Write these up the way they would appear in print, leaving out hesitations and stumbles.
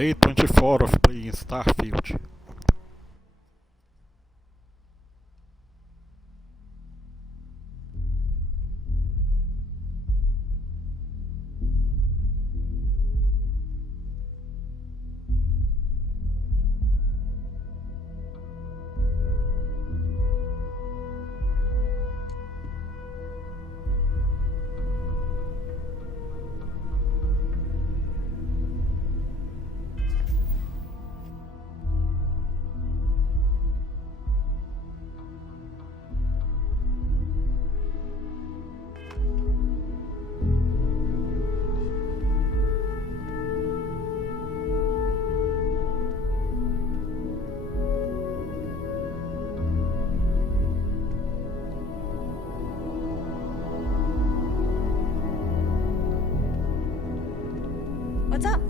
Day 24 of playing Starfield. What's up?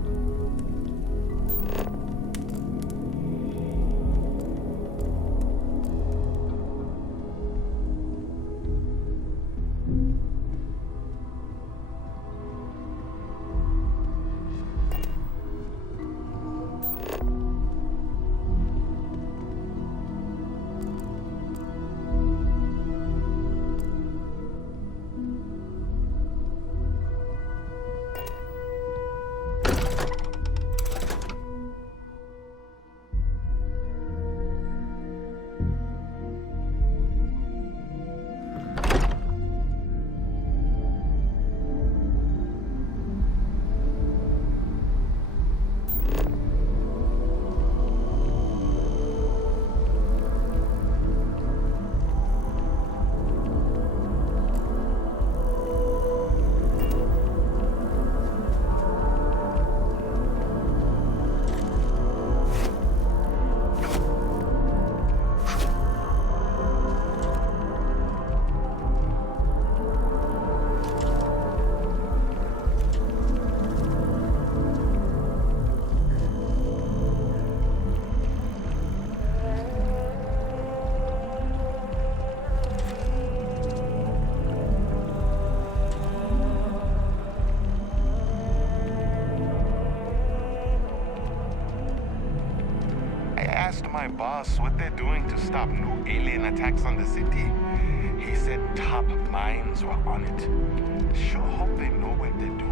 I asked my boss what they're doing to stop new alien attacks on the city. He said top minds were on it. Sure hope they know what they're doing.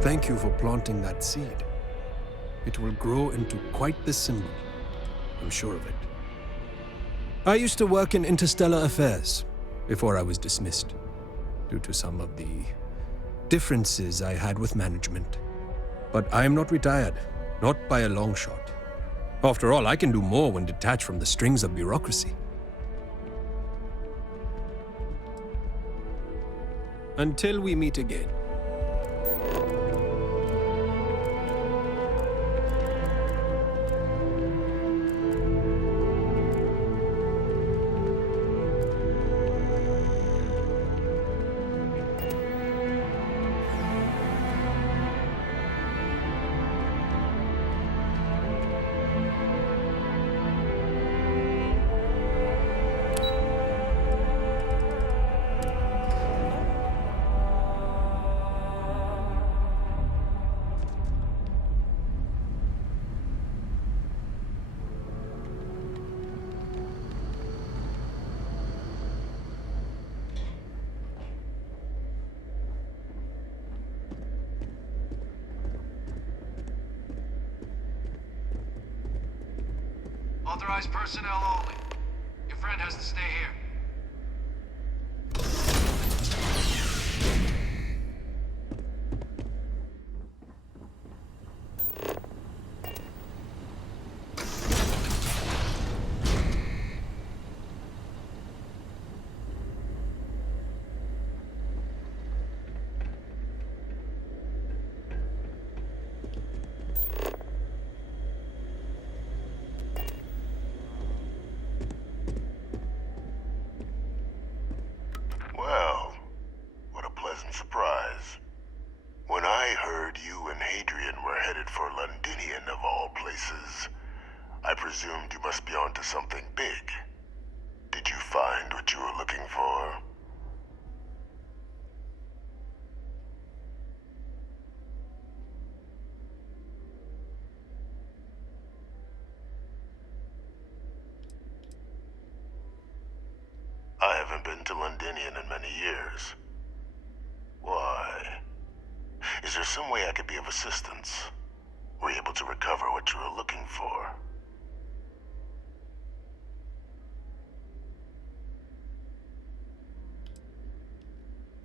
Thank you for planting that seed. It will grow into quite the symbol. I'm sure of it. I used to work in interstellar affairs before I was dismissed due to some of the differences I had with management. But I am not retired, not by a long shot. After all, I can do more when detached from the strings of bureaucracy. Until we meet again. Authorized personnel only. Your friend has to stay here. places. I presumed you must be onto something big. Did you find what you were looking for? I haven't been to Londinian in many years. Why? Is there some way I could be of assistance? Were you able to recover what you were looking for?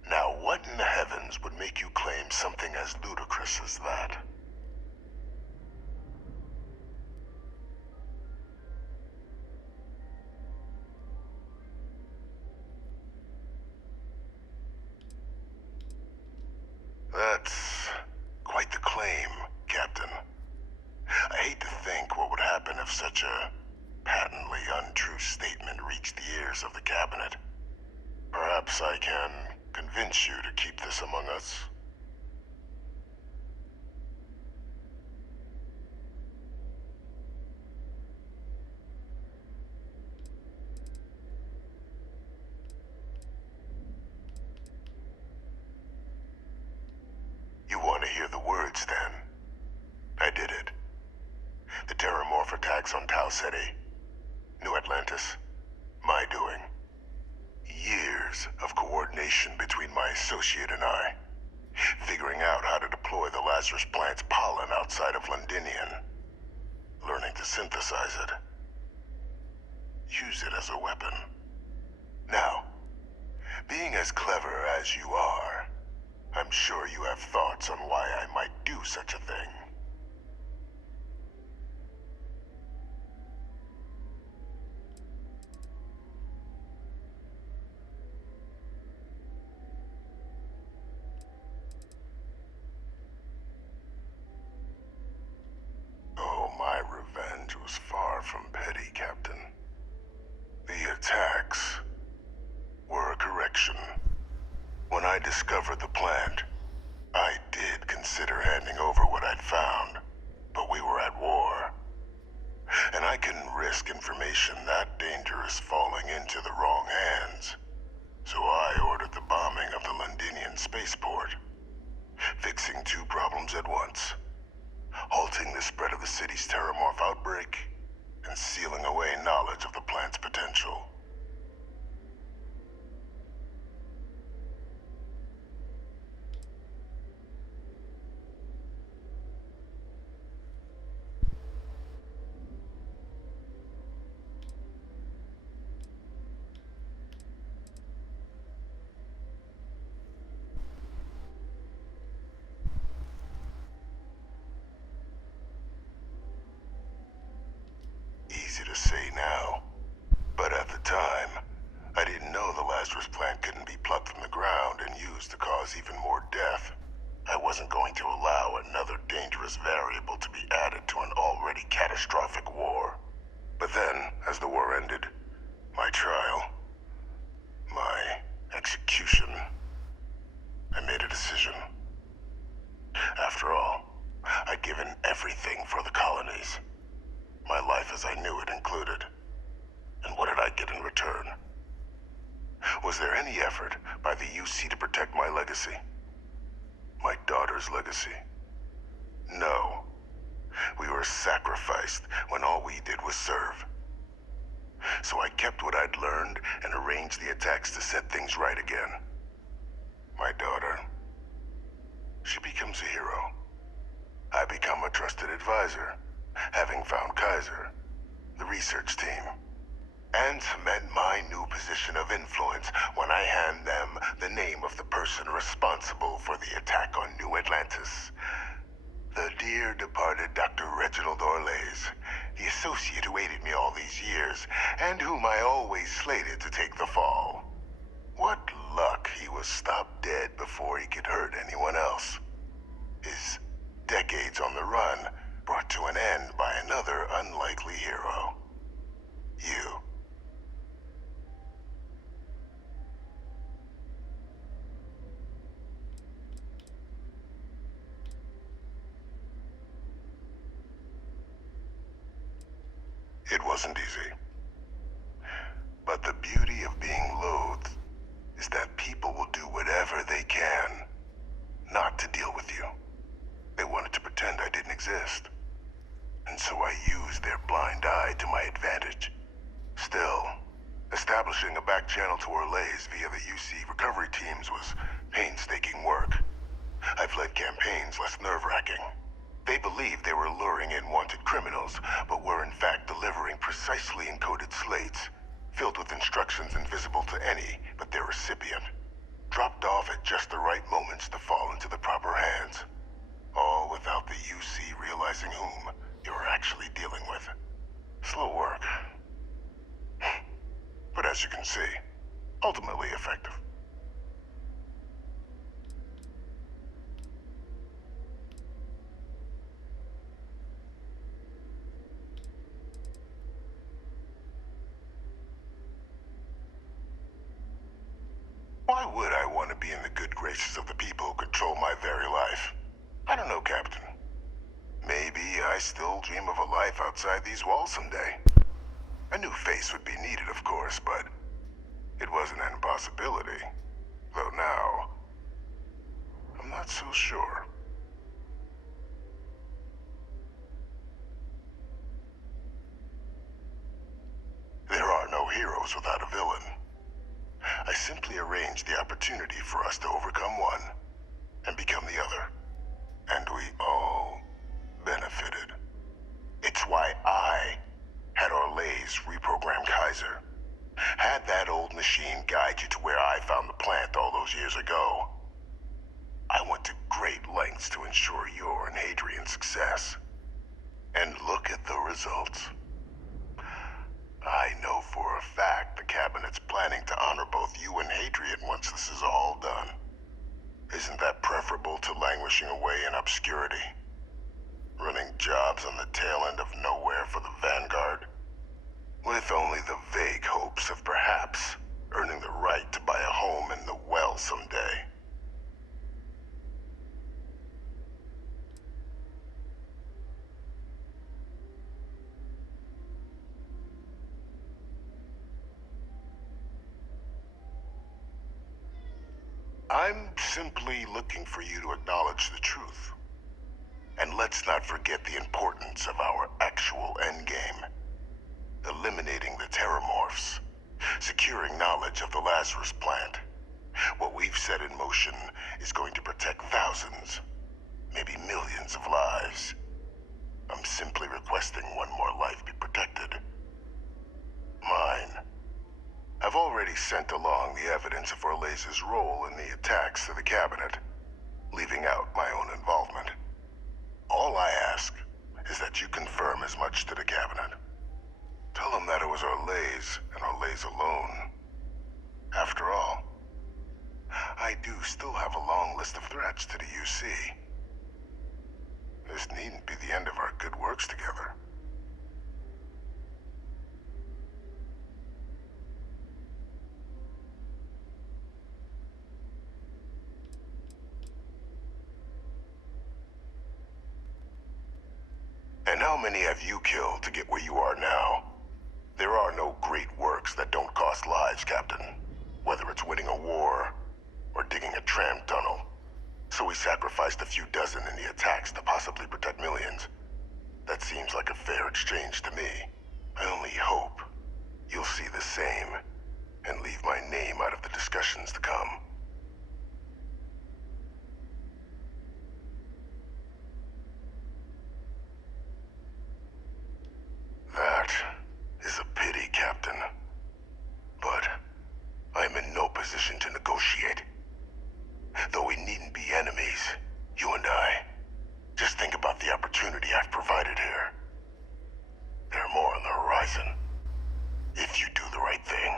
Now, what in the heavens would make you claim something as ludicrous as that? That's quite the claim, Captain. I hate to think what would happen if such a patently untrue statement reached the ears of the Cabinet. Perhaps I can convince you to keep this among us. You want to hear the words, then? I did it. The Terramorph attacks on Tau Ceti. New Atlantis. My doing. Years of coordination between my associate and I. Figuring out how to deploy the Lazarus plant's pollen outside of Londinian. Learning to synthesize it. Use it as a weapon. Now, being as clever as you are, I'm sure you have thoughts on why I might do such a thing. Oh, my revenge was far from petty, Captain. The attacks were a correction. When I discovered the plant, I did consider handing over what I'd found, but we were at war. And I couldn't risk information that dangerous falling into the wrong hands. So I ordered the bombing of the Londinian spaceport, fixing two problems at once. Halting the spread of the city's Terramorph outbreak, and sealing away knowledge of the plant's potential. Easy to say now, but at the time, I didn't know the Lazarus plant couldn't be plucked from the ground and used to cause even more death. I wasn't going to allow another dangerous variable to be added to an already catastrophic war. But then, as the war ended, my trial, my execution, I made a decision. After all, I'd given everything for the colonies. My life as I knew it included. And what did I get in return? Was there any effort by the UC to protect my legacy? My daughter's legacy? No. We were sacrificed when all we did was serve. So I kept what I'd learned and arranged the attacks to set things right again. My daughter, she becomes a hero. I become a trusted advisor, having found Kaiser, the research team, and cement my new position of influence when I hand them the name of the person responsible for the attack on New Atlantis. The dear departed Dr. Reginald Orlays, the associate who aided me all these years, and whom I always slated to take the fall. What luck he was stopped dead before he could hurt anyone else. His decades on the run brought to an end by another unlikely hero. You. It wasn't easy. But the beauty of being loathed is that people will do whatever they can not to deal with you. They wanted to pretend I didn't exist. And so I used their blind eye to my advantage. Still, establishing a back channel to Orlays via the UC recovery teams was painstaking work. I've led campaigns less nerve-wracking. They believed they were luring in wanted criminals, but were in fact delivering precisely encoded slates, filled with instructions invisible to any but their recipient, dropped off at just the right moments to fall into the proper hands. All without the UC realizing whom you were actually dealing with. Slow work. But as you can see, ultimately effective. Why would I want to be in the good graces of the people who control my very life? I don't know, Captain. Maybe I still dream of a life outside these walls someday. A new face would be needed, of course, but it wasn't an impossibility. Though now, I'm not so sure. There are no heroes without a villain. I simply arranged the opportunity for us to overcome one and become the other. And we all benefited. It's why I had Orlays reprogram Kaiser. Had that old machine guide you to where I found the plant all those years ago. I went to great lengths to ensure your and Hadrian's success. And look at the results. I know for a fact the Cabinet's planning to honor both you and Hadrian once this is all done. Isn't that preferable to languishing away in obscurity? Running jobs on the tail end of nowhere for the Vanguard? With only the vague hopes of perhaps earning the right to buy a home in the well someday. I'm simply looking for you to acknowledge the truth. And let's not forget the importance of our actual endgame. Eliminating the Terramorphs. Securing knowledge of the Lazarus plant. What we've set in motion is going to protect thousands, maybe millions of lives. I'm simply requesting one more life be protected. Mine. I've already sent along the evidence of Orlays' role in the attacks to the Cabinet, leaving out my own involvement. All I ask is that you confirm as much to the Cabinet. Tell them that it was Orlays and Orlays alone. After all, I do still have a long list of threats to the UC. This needn't be the end of our good works together. And how many have you killed to get where you are now? There are no great works that don't cost lives, Captain. Whether it's winning a war, or digging a tram tunnel. So we sacrificed a few dozen in the attacks to possibly protect millions. That seems like a fair exchange to me. I only hope you'll see the same, and leave my name out of the discussions to come. That is a pity, Captain. But I'm in no position to negotiate. Though we needn't be enemies, you and I. Just think about the opportunity I've provided here. There are more on the horizon. If you do the right thing.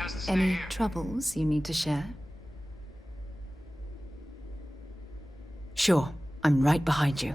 has to stay Any here. troubles you need to share? Sure, I'm right behind you.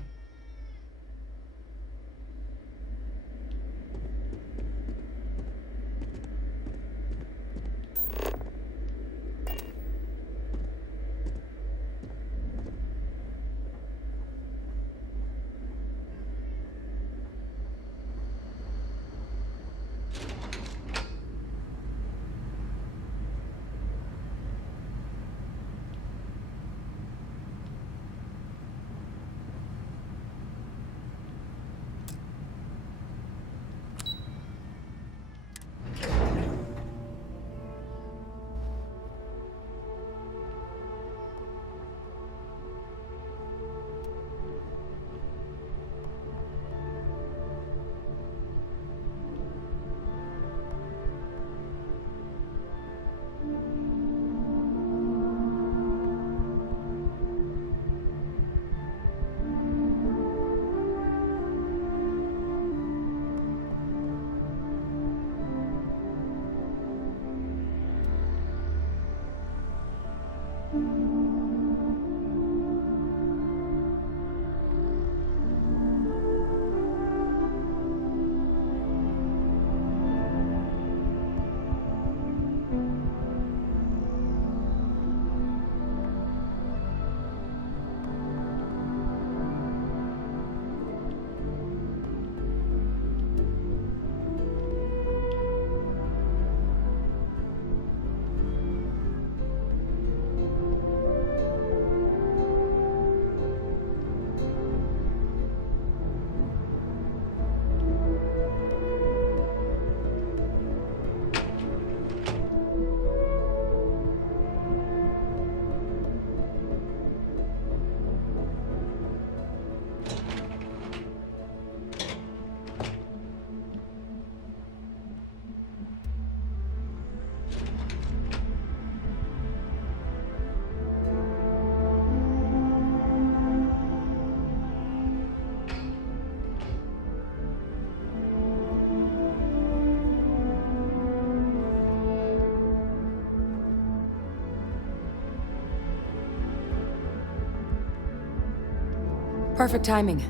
Perfect timing.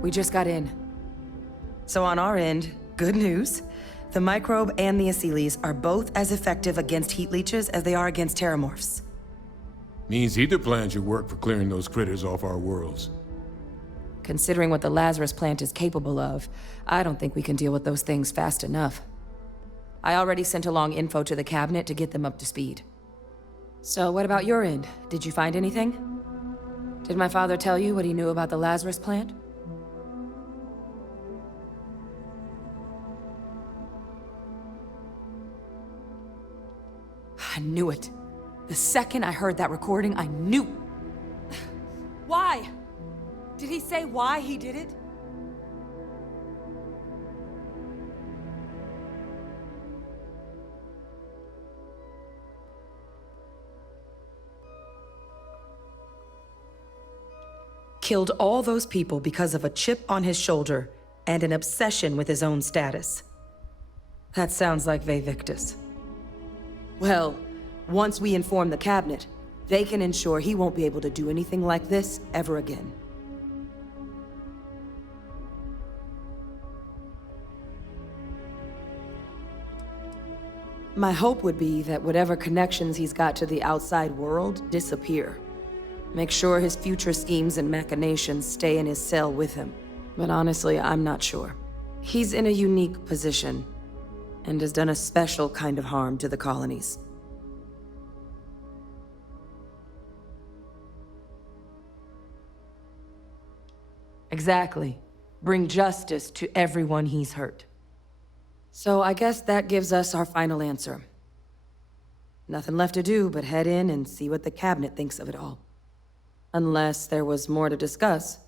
We just got in. So on our end, good news. The microbe and the Asylees are both as effective against heat leeches as they are against terramorphs. Means either plan should work for clearing those critters off our worlds. Considering what the Lazarus plant is capable of, I don't think we can deal with those things fast enough. I already sent along info to the cabinet to get them up to speed. So what about your end? Did you find anything? Did my father tell you what he knew about the Lazarus plant? I knew it. The second I heard that recording, I knew. Why? Did he say why he did it? Killed all those people because of a chip on his shoulder and an obsession with his own status. That sounds like Vivictus. Well, once we inform the cabinet, they can ensure he won't be able to do anything like this ever again. My hope would be that whatever connections he's got to the outside world disappear. Make sure his future schemes and machinations stay in his cell with him. But honestly, I'm not sure. He's in a unique position, and has done a special kind of harm to the colonies. Exactly. Bring justice to everyone he's hurt. So I guess that gives us our final answer. Nothing left to do but head in and see what the cabinet thinks of it all. Unless there was more to discuss.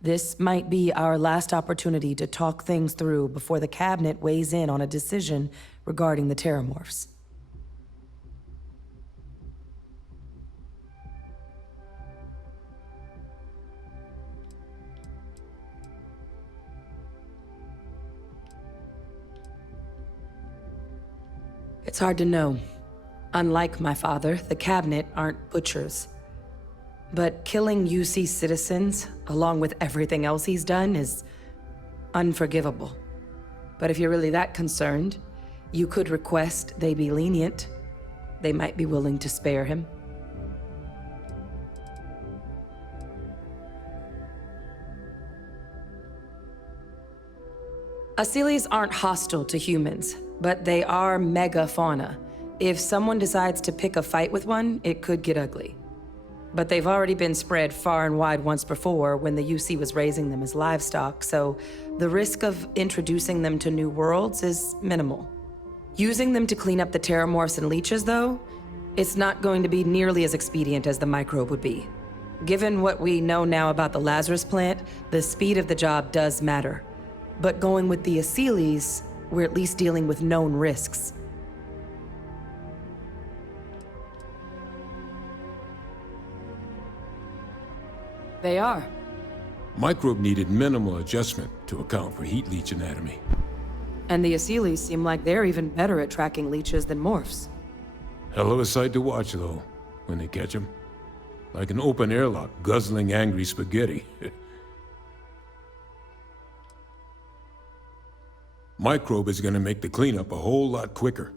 This might be our last opportunity to talk things through before the cabinet weighs in on a decision regarding the terramorphs. It's hard to know. Unlike my father, the cabinet aren't butchers. But killing UC citizens, along with everything else he's done, is unforgivable. But if you're really that concerned, you could request they be lenient. They might be willing to spare him. Asylees aren't hostile to humans, but they are megafauna. If someone decides to pick a fight with one, it could get ugly. But they've already been spread far and wide once before when the UC was raising them as livestock, so the risk of introducing them to new worlds is minimal. Using them to clean up the terramorphs and leeches, though, it's not going to be nearly as expedient as the microbe would be. Given what we know now about the Lazarus plant, the speed of the job does matter. But going with the Asylees, we're at least dealing with known risks. They are. Microbe needed minimal adjustment to account for heat leech anatomy. And the Asylees seem like they're even better at tracking leeches than morphs. Hell of a sight to watch, though, when they catch them. Like an open airlock guzzling angry spaghetti. Microbe is gonna make the cleanup a whole lot quicker.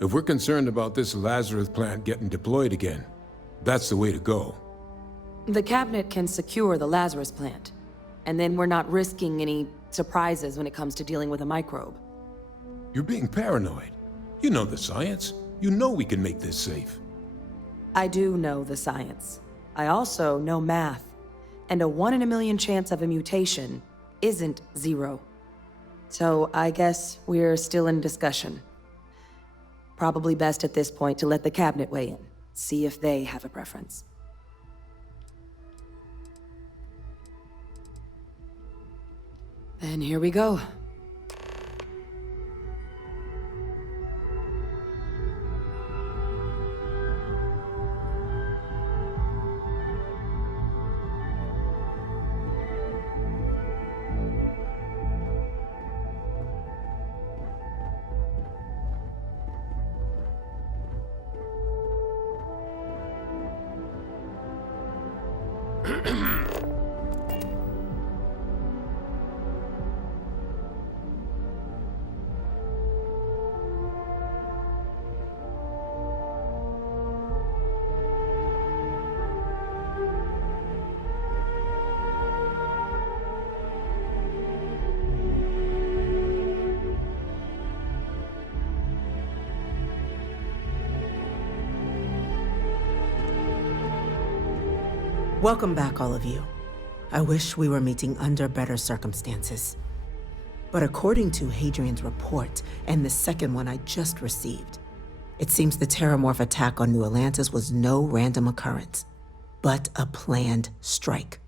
If we're concerned about this Lazarus plant getting deployed again, that's the way to go. The cabinet can secure the Lazarus plant, and then we're not risking any surprises when it comes to dealing with a microbe. You're being paranoid. You know the science. You know we can make this safe. I do know the science. I also know math, and a 1 in a million chance of a mutation isn't 0. So I guess we're still in discussion. Probably best at this point to let the cabinet weigh in, see if they have a preference. Then here we go. Welcome back, all of you. I wish we were meeting under better circumstances. But according to Hadrian's report and the second one I just received, it seems the Terramorph attack on New Atlantis was no random occurrence, but a planned strike.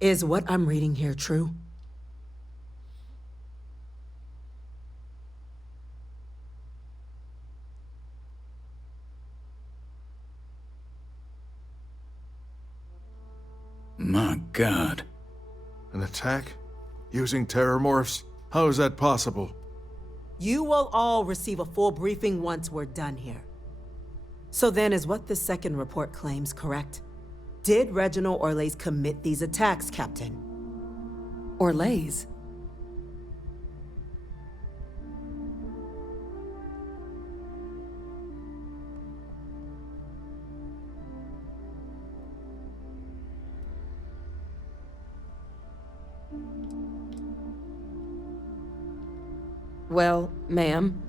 Is what I'm reading here true? My God. An attack? Using terramorphs? How is that possible? You will all receive a full briefing once we're done here. So then, is what the second report claims correct? Did Reginald Orlays commit these attacks, Captain? Orlays? Well, ma'am,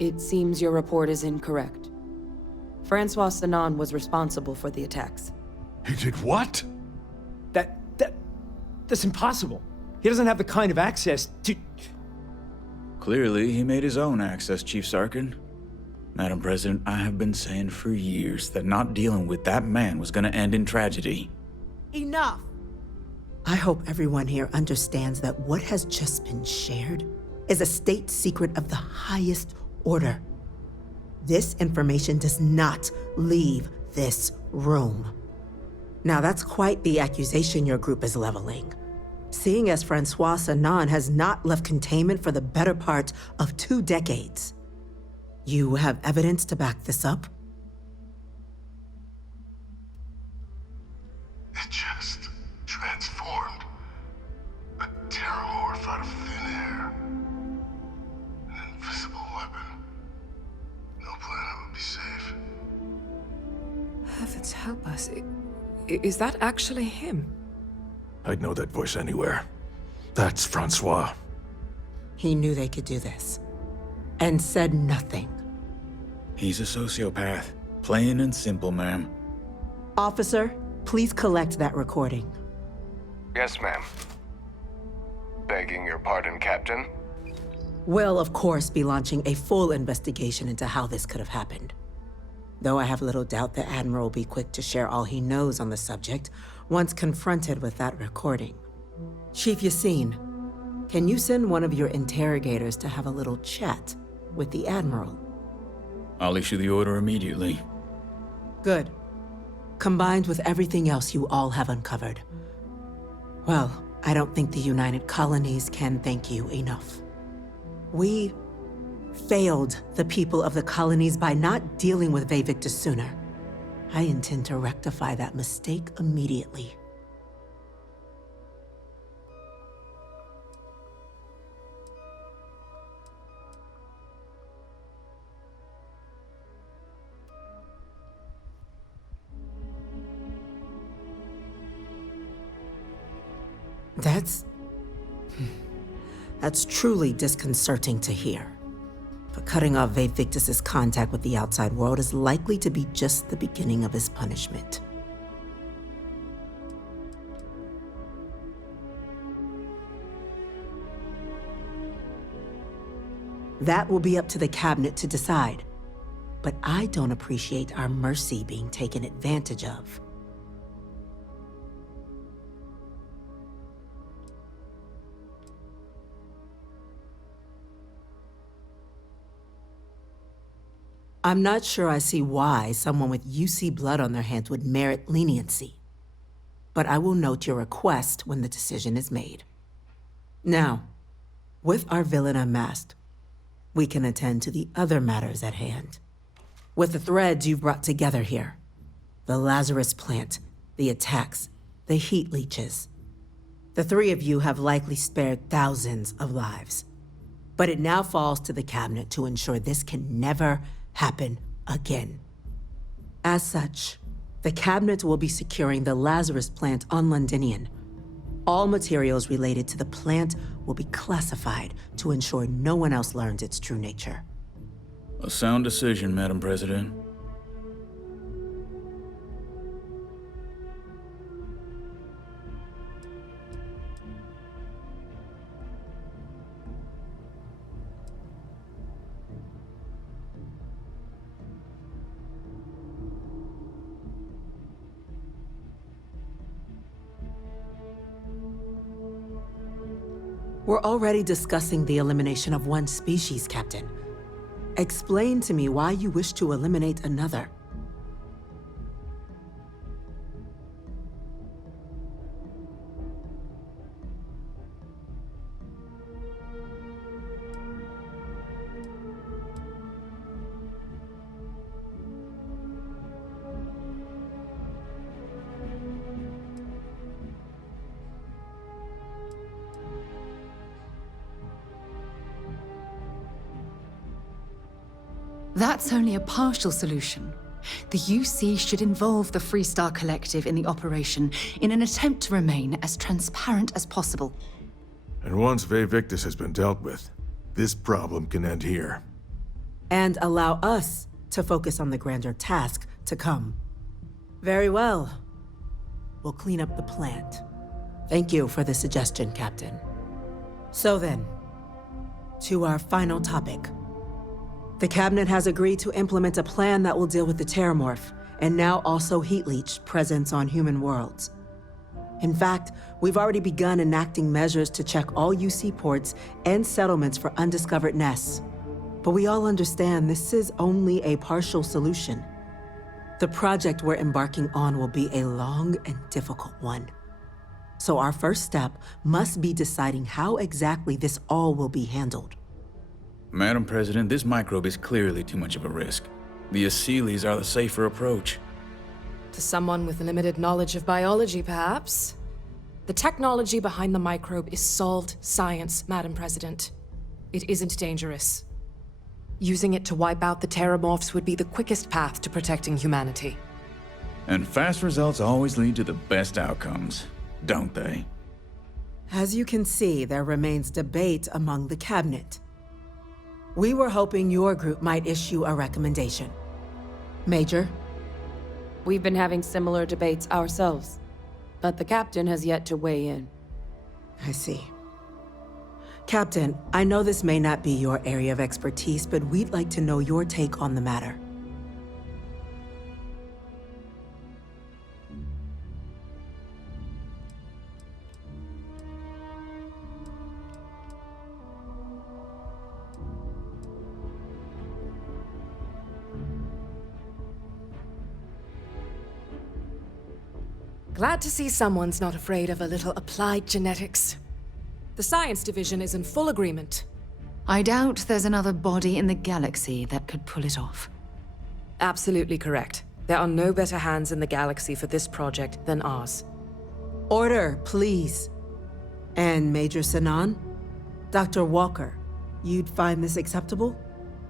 it seems your report is incorrect. Francois Sanon was responsible for the attacks. He did what? That's impossible. He doesn't have the kind of access to... Clearly, he made his own access, Chief Sarkin. Madam President, I have been saying for years that not dealing with that man was gonna end in tragedy. Enough! I hope everyone here understands that what has just been shared is a state secret of the highest order. This information does not leave this room. Now that's quite the accusation your group is leveling. Seeing as Francois Sanon has not left containment for the better part of 2 decades. You have evidence to back this up? It just transformed. A terramorph out of thin air. An invisible weapon. No planet would be safe. Heavens help us. Is that actually him? I'd know that voice anywhere. That's Francois. He knew they could do this. And said nothing. He's a sociopath. Plain and simple, ma'am. Officer, please collect that recording. Yes, ma'am. Begging your pardon, Captain. We'll, of course, be launching a full investigation into how this could have happened. Though I have little doubt the Admiral will be quick to share all he knows on the subject once confronted with that recording. Chief Yassine, can you send one of your interrogators to have a little chat with the Admiral? I'll issue the order immediately. Good. Combined with everything else you all have uncovered. Well, I don't think the United Colonies can thank you enough. We failed the people of the colonies by not dealing with Vevictus sooner. I intend to rectify that mistake immediately. That's truly disconcerting to hear. But cutting off Vevictus's contact with the outside world is likely to be just the beginning of his punishment. That will be up to the Cabinet to decide. But I don't appreciate our mercy being taken advantage of. I'm not sure I see why someone with UC blood on their hands would merit leniency. But I will note your request when the decision is made. Now, with our villain unmasked, we can attend to the other matters at hand. With the threads you've brought together here, the Lazarus plant, the attacks, the heat leeches, the three of you have likely spared thousands of lives. But it now falls to the Cabinet to ensure this can never happen again. As such, the Cabinet will be securing the Lazarus plant on Londinian. All materials related to the plant will be classified to ensure no one else learns its true nature. A sound decision, Madam President. We're already discussing the elimination of one species, Captain. Explain to me why you wish to eliminate another. That's only a partial solution. The UC should involve the Freestar Collective in the operation in an attempt to remain as transparent as possible. And once Vevictus has been dealt with, this problem can end here. And allow us to focus on the grander task to come. Very well. We'll clean up the plant. Thank you for the suggestion, Captain. So then, to our final topic. The Cabinet has agreed to implement a plan that will deal with the Terramorph, and now also Heat Leech presence on human worlds. In fact, we've already begun enacting measures to check all UC ports and settlements for undiscovered nests. But we all understand this is only a partial solution. The project we're embarking on will be a long and difficult one. So our first step must be deciding how exactly this all will be handled. Madam President, this microbe is clearly too much of a risk. The Aseles are the safer approach. To someone with limited knowledge of biology, perhaps. The technology behind the microbe is solved science, Madam President. It isn't dangerous. Using it to wipe out the Terramorphs would be the quickest path to protecting humanity. And fast results always lead to the best outcomes, don't they? As you can see, there remains debate among the cabinet. We were hoping your group might issue a recommendation. Major? We've been having similar debates ourselves, but the captain has yet to weigh in. I see. Captain, I know this may not be your area of expertise, but we'd like to know your take on the matter. Glad to see someone's not afraid of a little applied genetics. The science division is in full agreement. I doubt there's another body in the galaxy that could pull it off. Absolutely correct. There are no better hands in the galaxy for this project than ours. Order, please. And Major Sinan? Dr. Walker, you'd find this acceptable?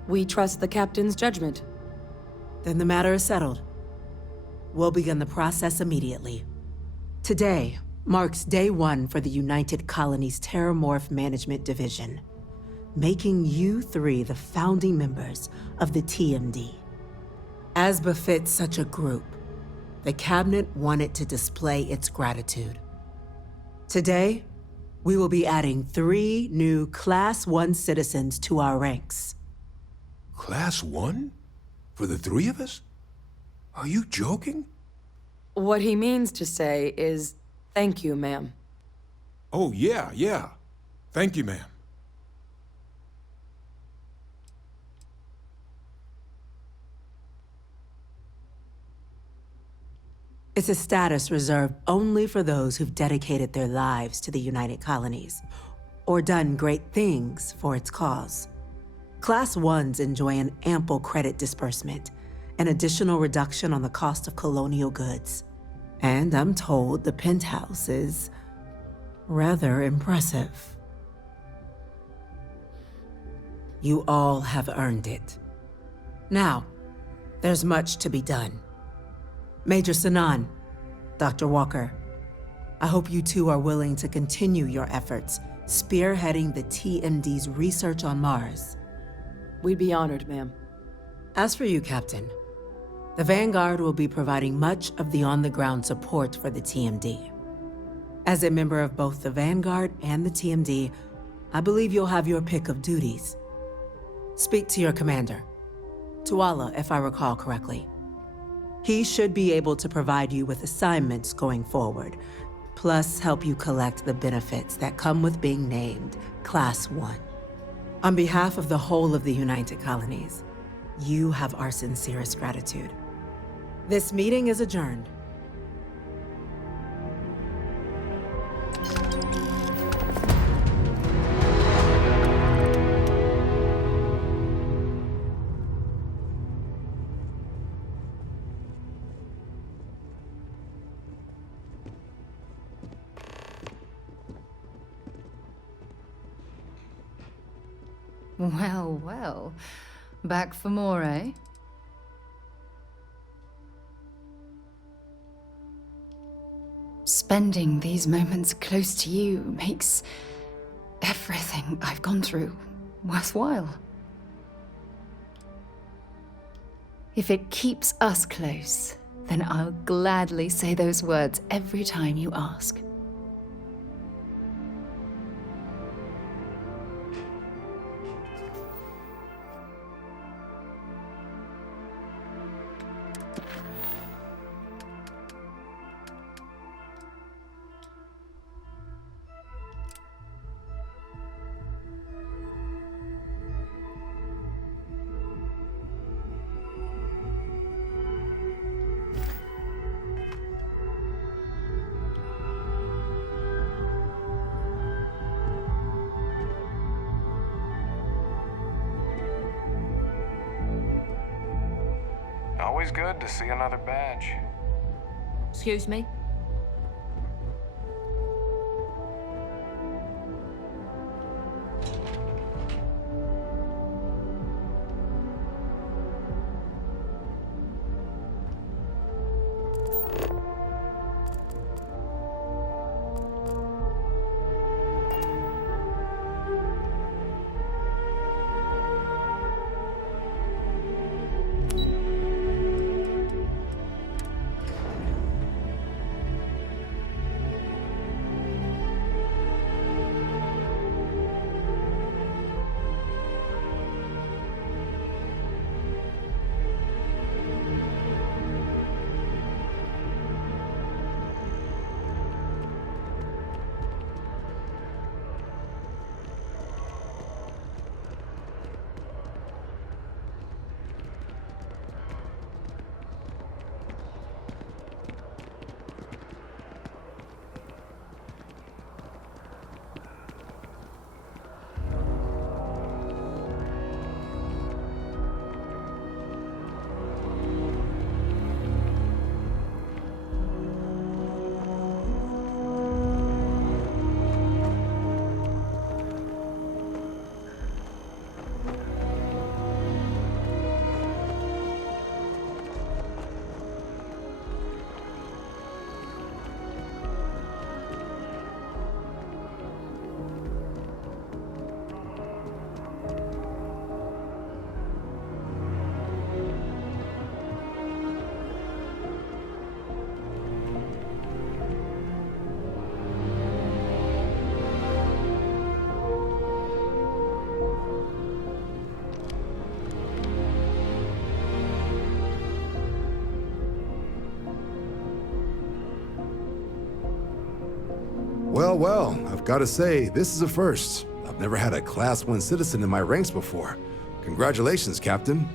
We trust the captain's judgment. Then the matter is settled. We'll begin the process immediately. Today marks day one for the United Colonies Terramorph Management Division, making you three the founding members of the TMD. As befits such a group, the Cabinet wanted to display its gratitude. Today, we will be adding 3 new Class 1 citizens to our ranks. Class 1? For the 3 of us? Are you joking? What he means to say is, thank you, ma'am. Oh, yeah. Thank you, ma'am. It's a status reserved only for those who've dedicated their lives to the United Colonies, or done great things for its cause. Class 1s enjoy an ample credit disbursement, an additional reduction on the cost of colonial goods. And I'm told the penthouse is rather impressive. You all have earned it. Now, there's much to be done. Major Sinan, Dr. Walker, I hope you two are willing to continue your efforts spearheading the TMD's research on Mars. We'd be honored, ma'am. As for you, Captain, the Vanguard will be providing much of the on-the-ground support for the TMD. As a member of both the Vanguard and the TMD, I believe you'll have your pick of duties. Speak to your commander, Tuala, if I recall correctly. He should be able to provide you with assignments going forward, plus help you collect the benefits that come with being named Class 1. On behalf of the whole of the United Colonies, you have our sincerest gratitude. This meeting is adjourned. Well. Back for more, eh? Spending these moments close to you makes everything I've gone through worthwhile. If it keeps us close, then I'll gladly say those words every time you ask. Always good to see another badge. Excuse me? Well, I've got to say, this is a first. I've never had a Class 1 citizen in my ranks before. Congratulations, Captain.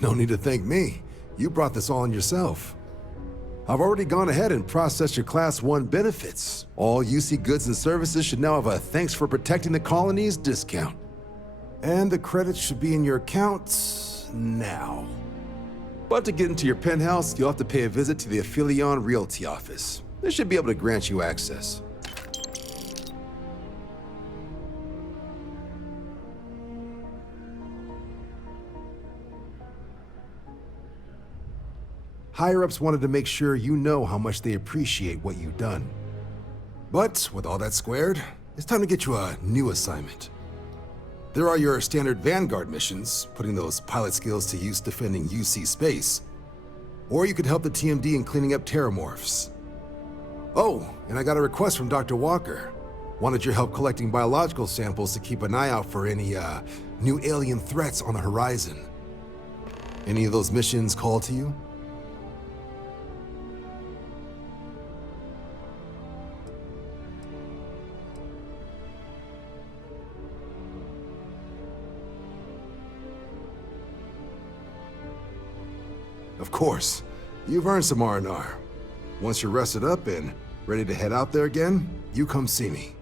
No need to thank me. You brought this all on yourself. I've already gone ahead and processed your Class 1 benefits. All UC goods and services should now have a thanks for protecting the colonies discount. And the credits should be in your account now. But to get into your penthouse, you'll have to pay a visit to the Aphelion Realty office. They should be able to grant you access. Higher-ups wanted to make sure you know how much they appreciate what you've done. But with all that squared, it's time to get you a new assignment. There are your standard Vanguard missions, putting those pilot skills to use defending UC space. Or you could help the TMD in cleaning up terramorphs. Oh, and I got a request from Dr. Walker. Wanted your help collecting biological samples to keep an eye out for any, new alien threats on the horizon. Any of those missions call to you? Of course. You've earned some R&R. Once you're rested up and ready to head out there again, you come see me.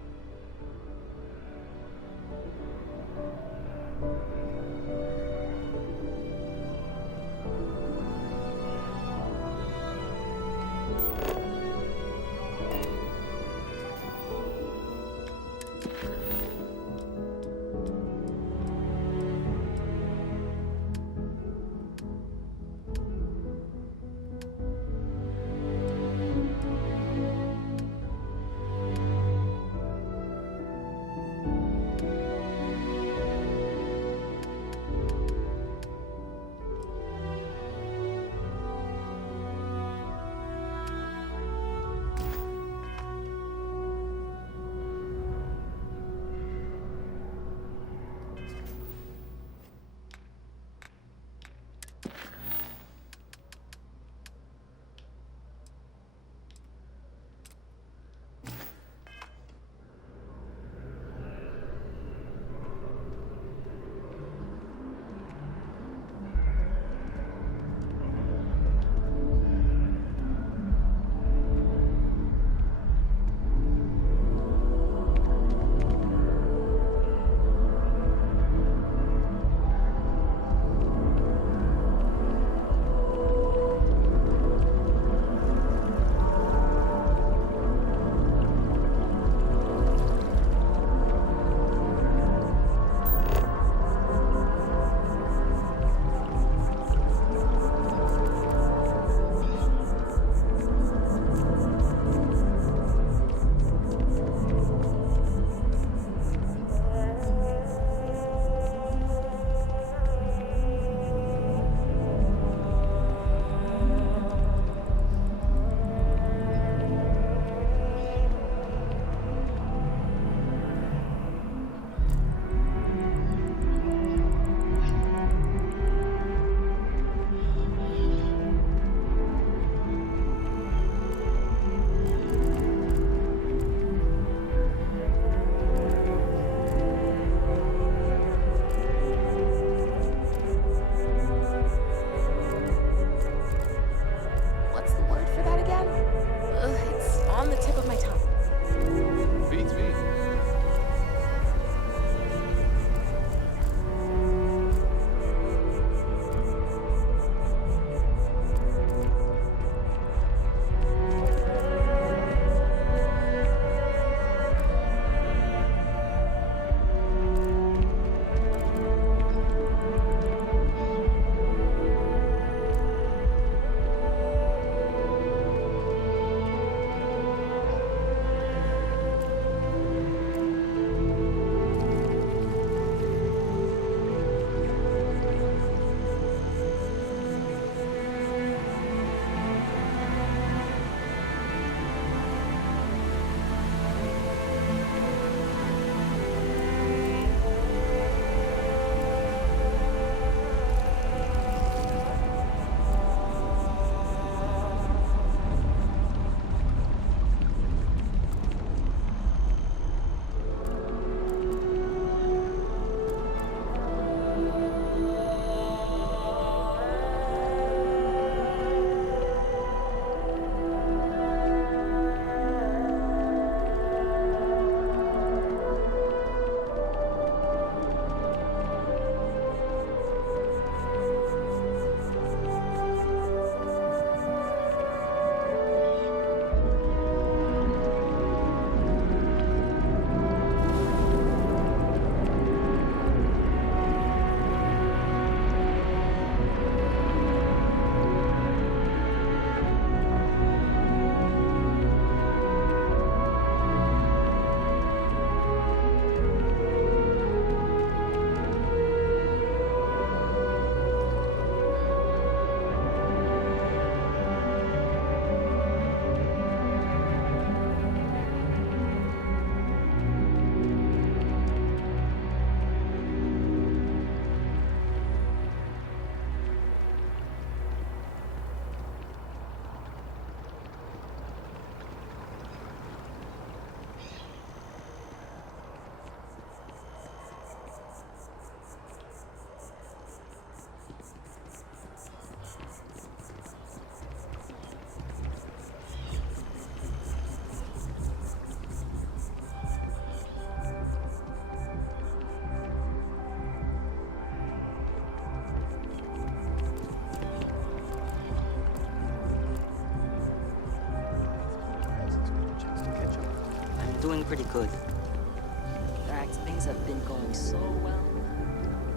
doing pretty good. In fact, things have been going so well.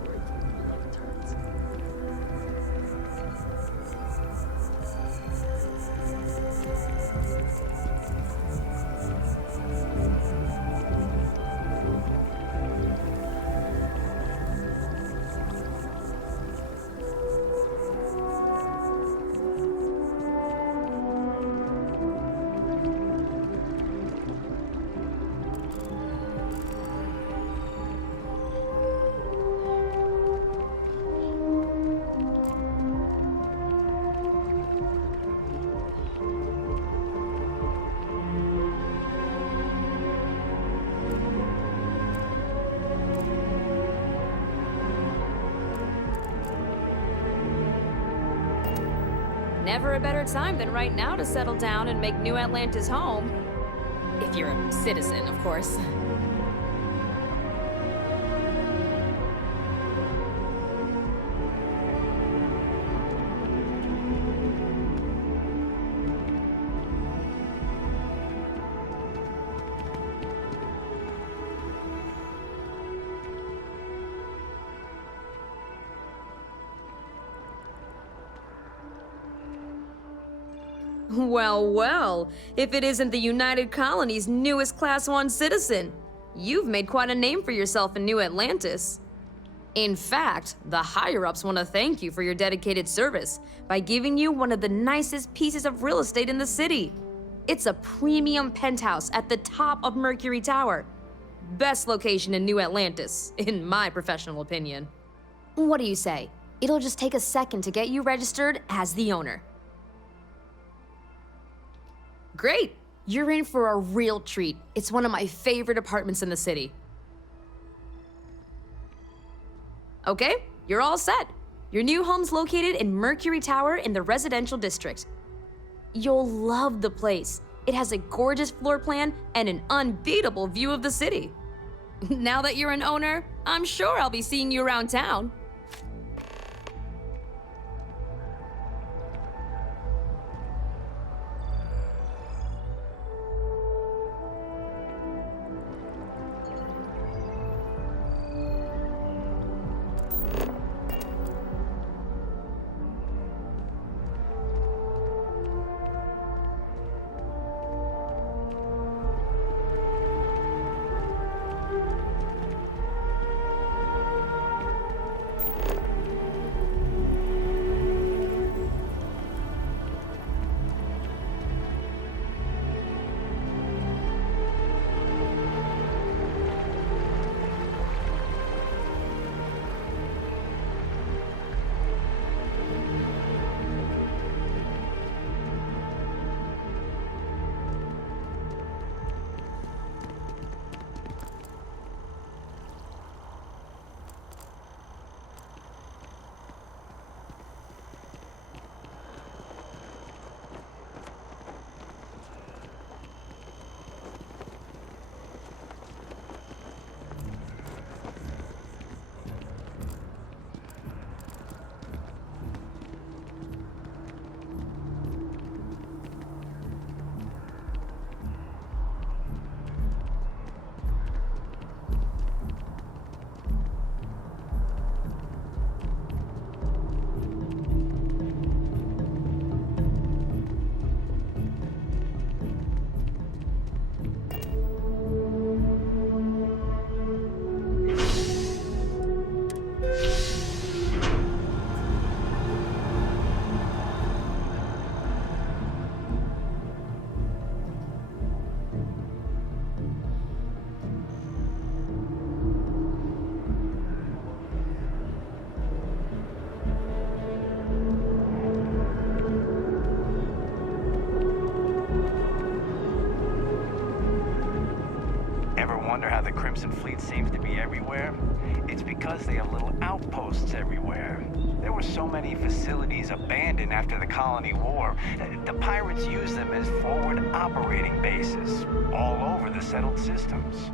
Worried for the love turns. Never a better time than right now to settle down and make New Atlantis home. If you're a citizen, of course. Well, well, if it isn't the United Colony's newest Class 1 citizen. You've made quite a name for yourself in New Atlantis. In fact, the higher-ups want to thank you for your dedicated service by giving you one of the nicest pieces of real estate in the city. It's a premium penthouse at the top of Mercury Tower. Best location in New Atlantis, in my professional opinion. What do you say? It'll just take a second to get you registered as the owner. Great! You're in for a real treat. It's one of my favorite apartments in the city. Okay, you're all set. Your new home's located in Mercury Tower in the residential district. You'll love the place. It has a gorgeous floor plan and an unbeatable view of the city. Now that you're an owner, I'm sure I'll be seeing you around town. Wonder how the Crimson Fleet seems to be everywhere? It's because they have little outposts everywhere. There were so many facilities abandoned after the Colony War. The pirates used them as forward operating bases all over the settled systems.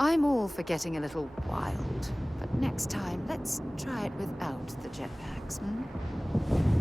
I'm all for getting a little wild, but next time, let's try it without the jetpacks, hmm?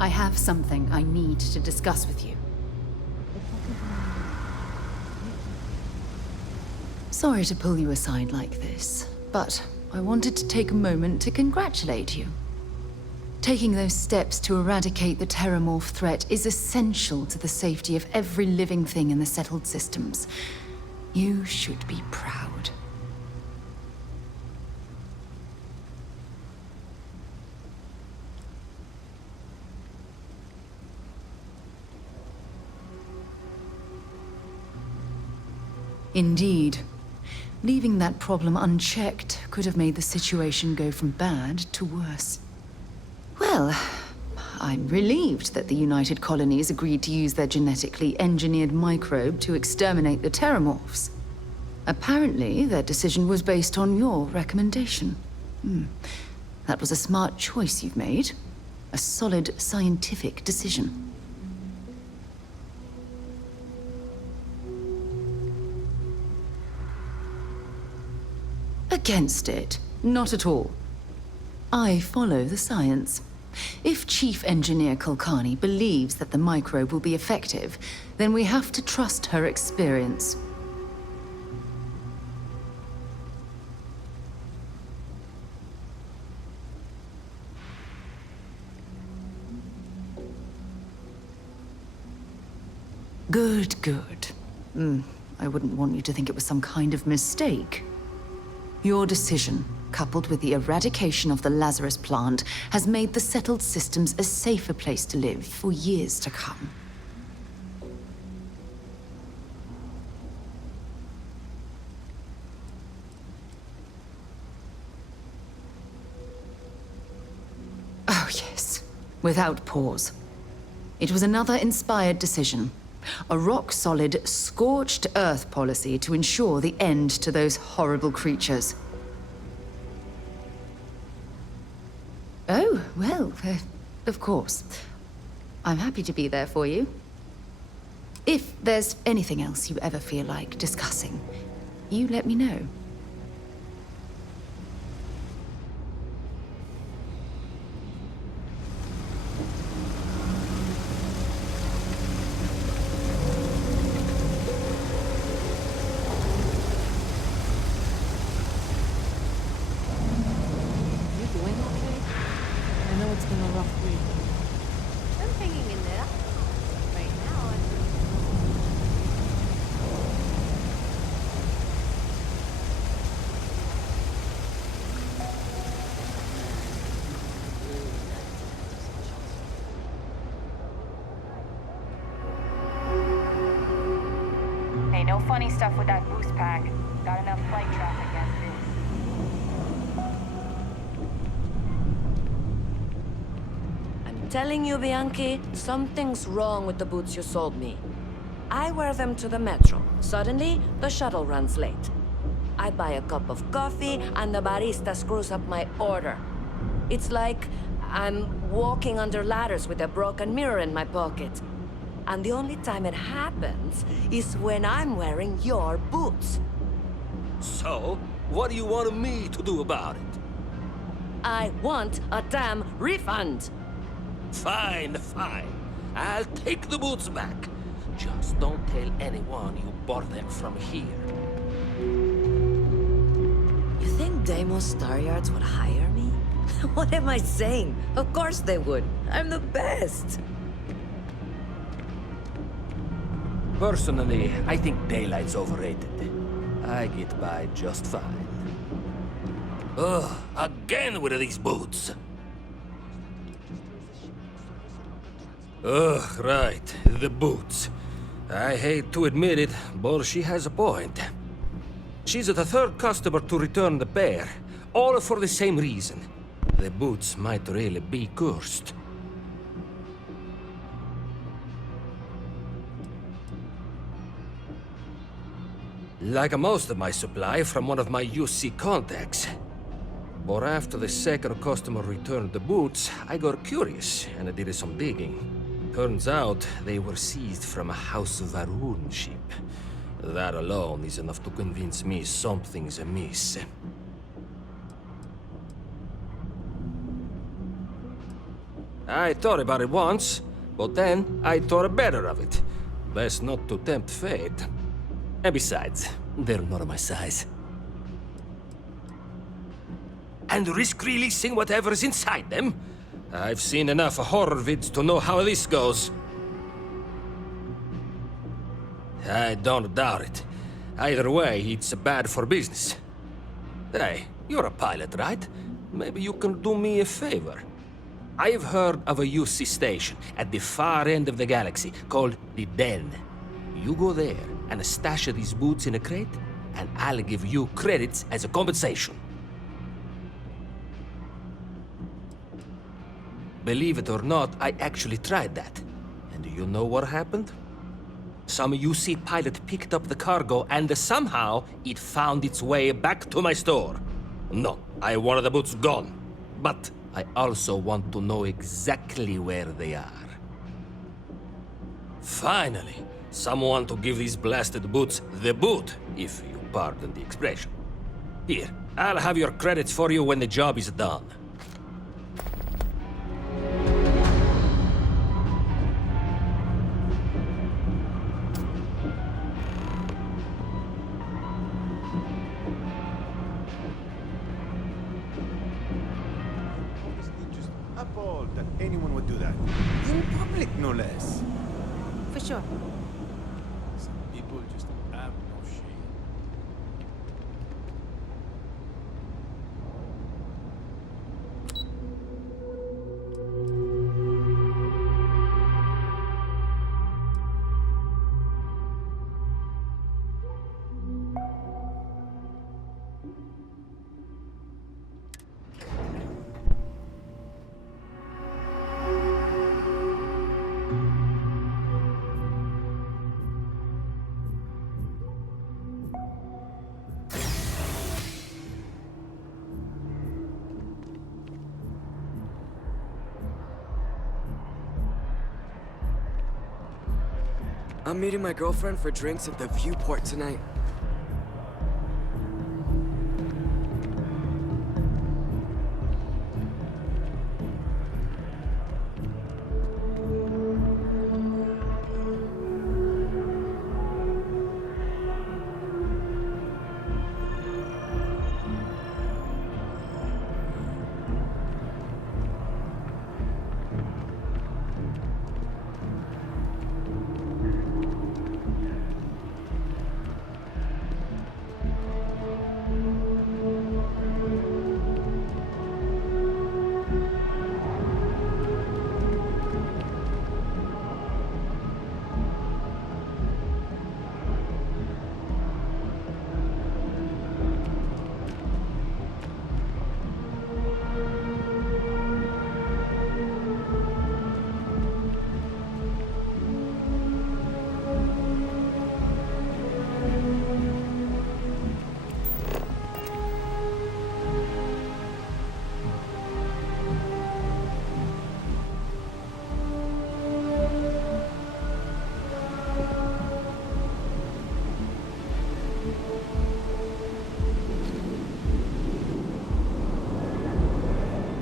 I have something I need to discuss with you. Sorry to pull you aside like this, but I wanted to take a moment to congratulate you. Taking those steps to eradicate the Terramorph threat is essential to the safety of every living thing in the settled systems. You should be proud. Indeed. Leaving that problem unchecked could have made the situation go from bad to worse. Well, I'm relieved that the United Colonies agreed to use their genetically engineered microbe to exterminate the Terramorphs. Apparently, their decision was based on your recommendation. That was a smart choice you've made. A solid scientific decision. Against it. Not at all. I follow the science. If Chief Engineer Kulkarni believes that the microbe will be effective, then we have to trust her experience. Good, good. I wouldn't want you to think it was some kind of mistake. Your decision, coupled with the eradication of the Lazarus plant, has made the settled systems a safer place to live for years to come. Oh, yes. Without pause. It was another inspired decision. A rock-solid, scorched earth policy to ensure the end to those horrible creatures. Oh, well, of course. I'm happy to be there for you. If there's anything else you ever feel like discussing, you let me know. Hey, no funny stuff with that boost pack. Got enough flight traffic as it is. I'm telling you, Bianchi, something's wrong with the boots you sold me. I wear them to the metro. Suddenly, the shuttle runs late. I buy a cup of coffee, and the barista screws up my order. It's like I'm walking under ladders with a broken mirror in my pocket. And the only time it happens is when I'm wearing your boots. So, what do you want me to do about it? I want a damn refund! Fine, fine. I'll take the boots back. Just don't tell anyone you bought them from here. You think Deimos Staryards would hire me? What am I saying? Of course they would. I'm the best. Personally, I think daylight's overrated. I get by just fine. Ugh, again with these boots. Ugh, right, the boots. I hate to admit it, but she has a point. She's the third customer to return the pair, all for the same reason. The boots might really be cursed. Like most of my supply from one of my UC contacts. But after the second customer returned the boots, I got curious and I did some digging. Turns out they were seized from a House Varun ship. That alone is enough to convince me something's amiss. I thought about it once, but then I thought better of it. Best not to tempt fate. And besides, they're not my size. And risk releasing whatever's inside them? I've seen enough horror vids to know how this goes. I don't doubt it. Either way, it's bad for business. Hey, you're a pilot, right? Maybe you can do me a favor. I've heard of a UC station at the far end of the galaxy called the Den. You go there and stash these boots in a crate, and I'll give you credits as a compensation. Believe it or not, I actually tried that. And do you know what happened? Some UC pilot picked up the cargo and somehow it found its way back to my store. No, I wanted the boots gone. But I also want to know exactly where they are. Finally, someone to give these blasted boots the boot, if you pardon the expression. Here, I'll have your credits for you when the job is done. Appalled that anyone would do that. In public, no less. For sure. Some people just have no shame. I'm meeting my girlfriend for drinks at the Viewport tonight.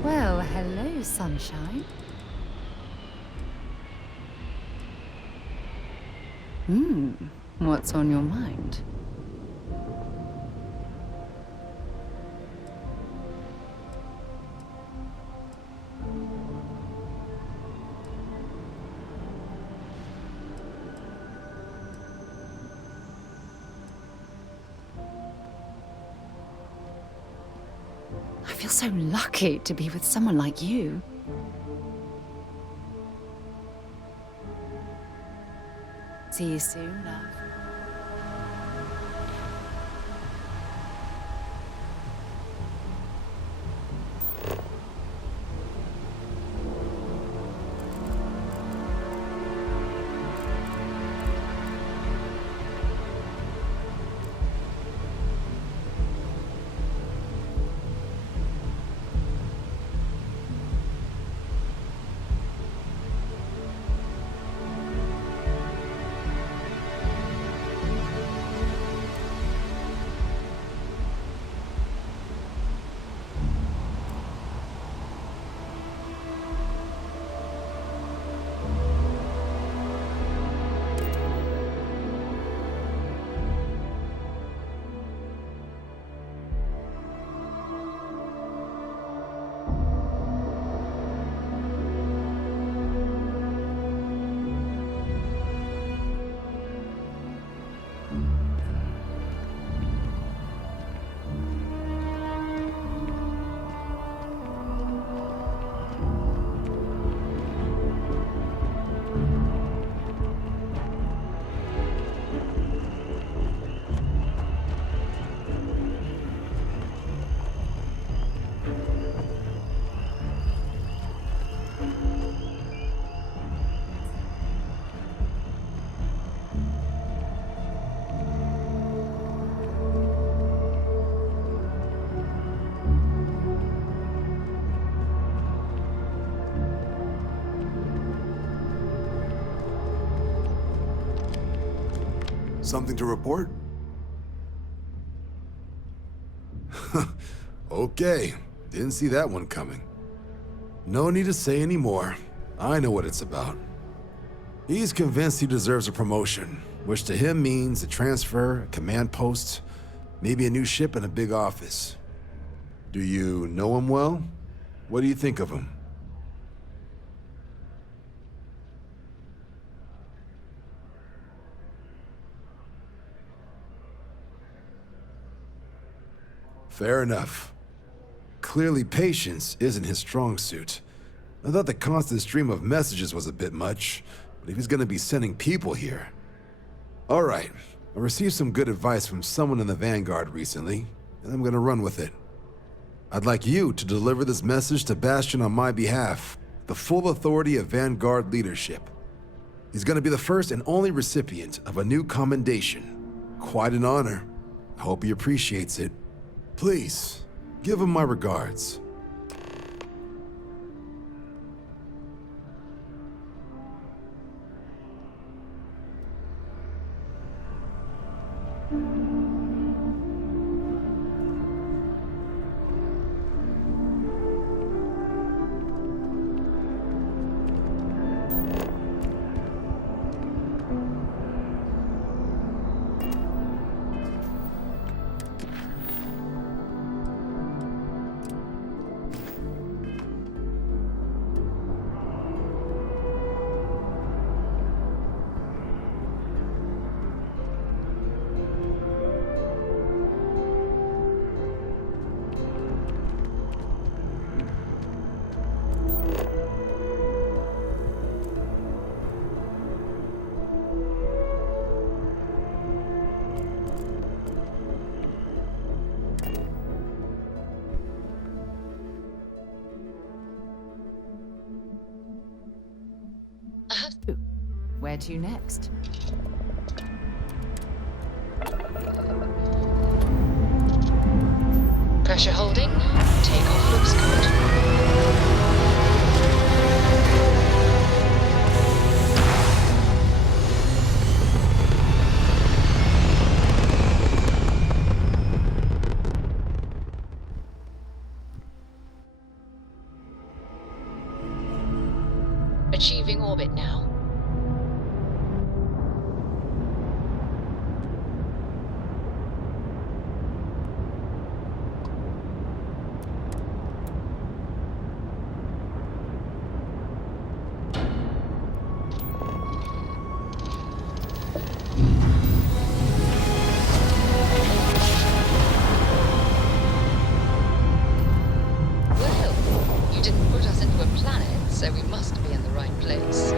Well, hello, sunshine. What's on your mind? I feel so lucky to be with someone like you. See you soon, love. Something to report? Okay, didn't see that one coming. No need to say any more. I know what it's about. He's convinced he deserves a promotion, which to him means a transfer, a command post, maybe a new ship and a big office. Do you know him well? What do you think of him? Fair enough. Clearly patience isn't his strong suit. I thought the constant stream of messages was a bit much, but if he's gonna be sending people here... All right, I received some good advice from someone in the Vanguard recently, and I'm gonna run with it. I'd like you to deliver this message to Bastion on my behalf, the full authority of Vanguard leadership. He's gonna be the first and only recipient of a new commendation. Quite an honor. I hope he appreciates it. Please, give him my regards. Where to next? Pressure holding. Takeoff looks good. Achieving orbit now. Well, you didn't put us into a planet, so we must be in the right place.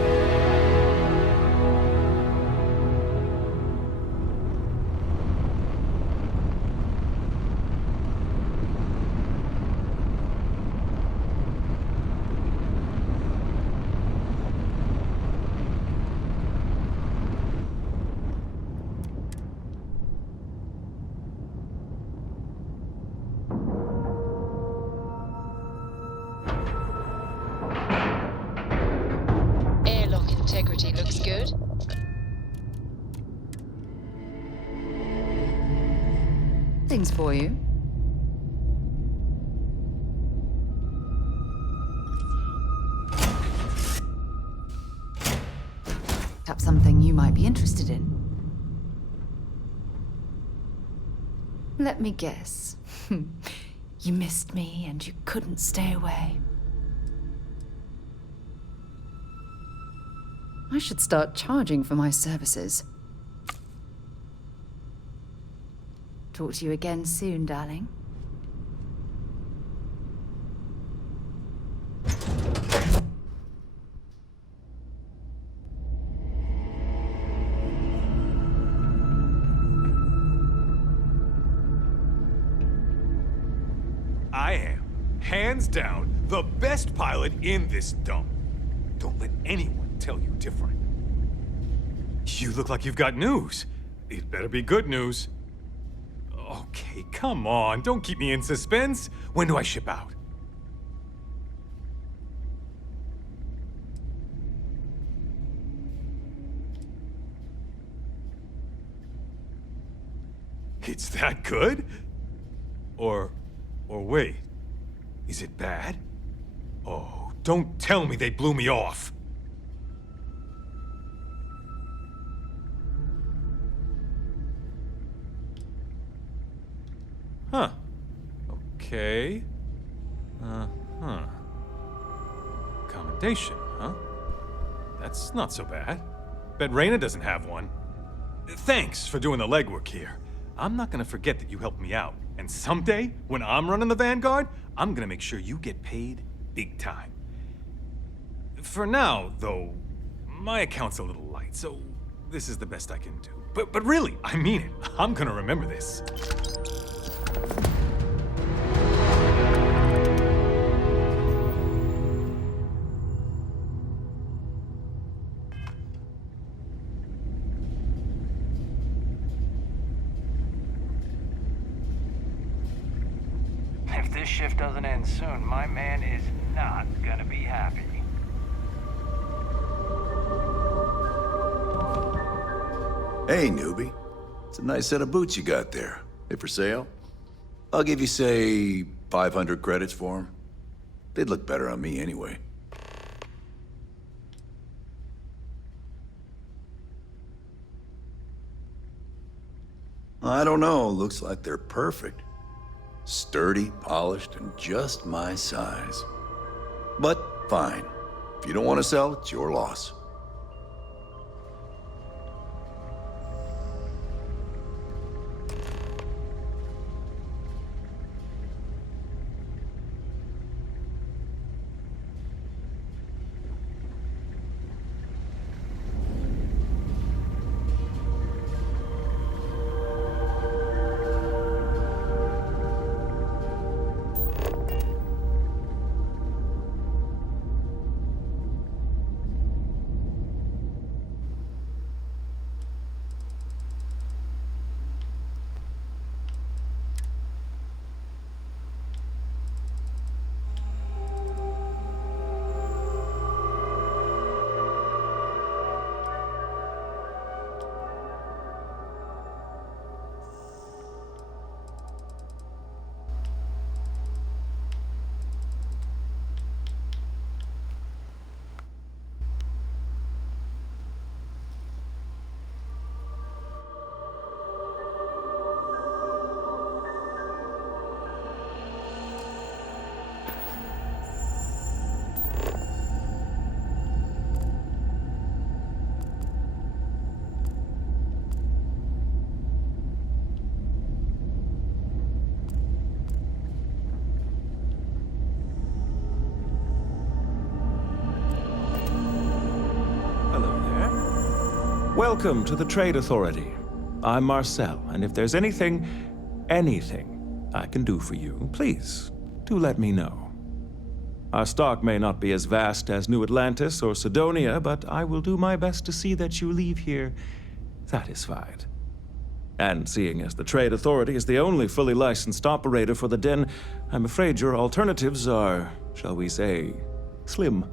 Airlock integrity looks good. Things for you. Perhaps something you might be interested in. Let me guess. You missed me and you couldn't stay away. I should start charging for my services. Talk to you again soon, darling. I am, hands down, the best pilot in this dump. Don't let anyone tell you different. You look like you've got news. It better be good news. Okay, come on, don't keep me in suspense. When do I ship out? It's that good? Or wait, is it bad? Oh, don't tell me they blew me off. Huh. Okay. Uh-huh. Accommodation, huh? That's not so bad. Bet Reyna doesn't have one. Thanks for doing the legwork here. I'm not gonna forget that you helped me out. And someday, when I'm running the Vanguard, I'm gonna make sure you get paid big time. For now, though, my account's a little light, so this is the best I can do. But really, I mean it. I'm gonna remember this. If this shift doesn't end soon, my man is not gonna be happy. Hey, newbie. It's a nice set of boots you got there. They for sale? I'll give you, say, 500 credits for them. They'd look better on me anyway. I don't know. Looks like they're perfect. Sturdy, polished, and just my size. But fine. If you don't want to sell, it's your loss. Welcome to the Trade Authority. I'm Marcel, and if there's anything I can do for you, please, do let me know. Our stock may not be as vast as New Atlantis or Sidonia, but I will do my best to see that you leave here satisfied. And seeing as the Trade Authority is the only fully licensed operator for the Den, I'm afraid your alternatives are, shall we say, slim.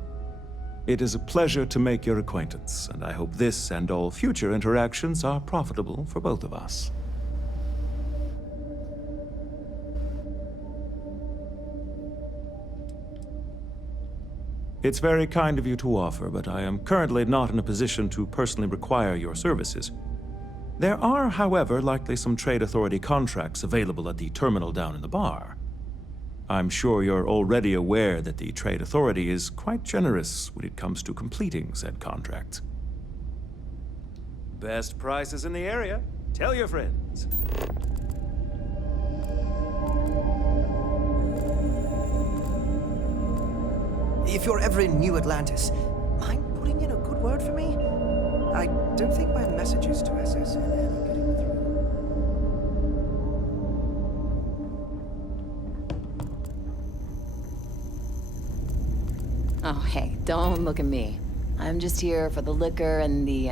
It is a pleasure to make your acquaintance, and I hope this and all future interactions are profitable for both of us. It's very kind of you to offer, but I am currently not in a position to personally require your services. There are, however, likely some Trade Authority contracts available at the terminal down in the bar. I'm sure you're already aware that the Trade Authority is quite generous when it comes to completing said contracts. Best prices in the area. Tell your friends. If you're ever in New Atlantis, mind putting in a good word for me? I don't think my messages to SSN are getting through. Oh, hey, don't look at me. I'm just here for the liquor and the,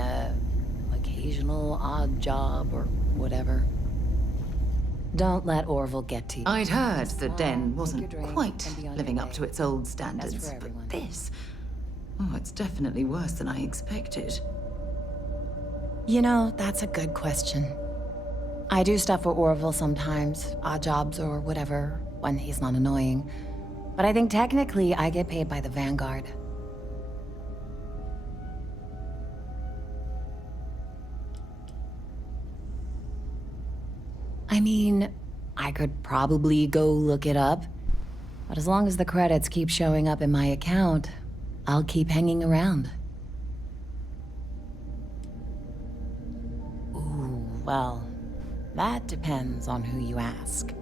occasional odd job or whatever. Don't let Orville get to you. I'd heard the Den wasn't quite living up to its old standards, but this... Oh, it's definitely worse than I expected. You know, that's a good question. I do stuff for Orville sometimes, odd jobs or whatever, when he's not annoying. But I think technically I get paid by the Vanguard. I mean, I could probably go look it up, but as long as the credits keep showing up in my account, I'll keep hanging around. Ooh, well, that depends on who you ask.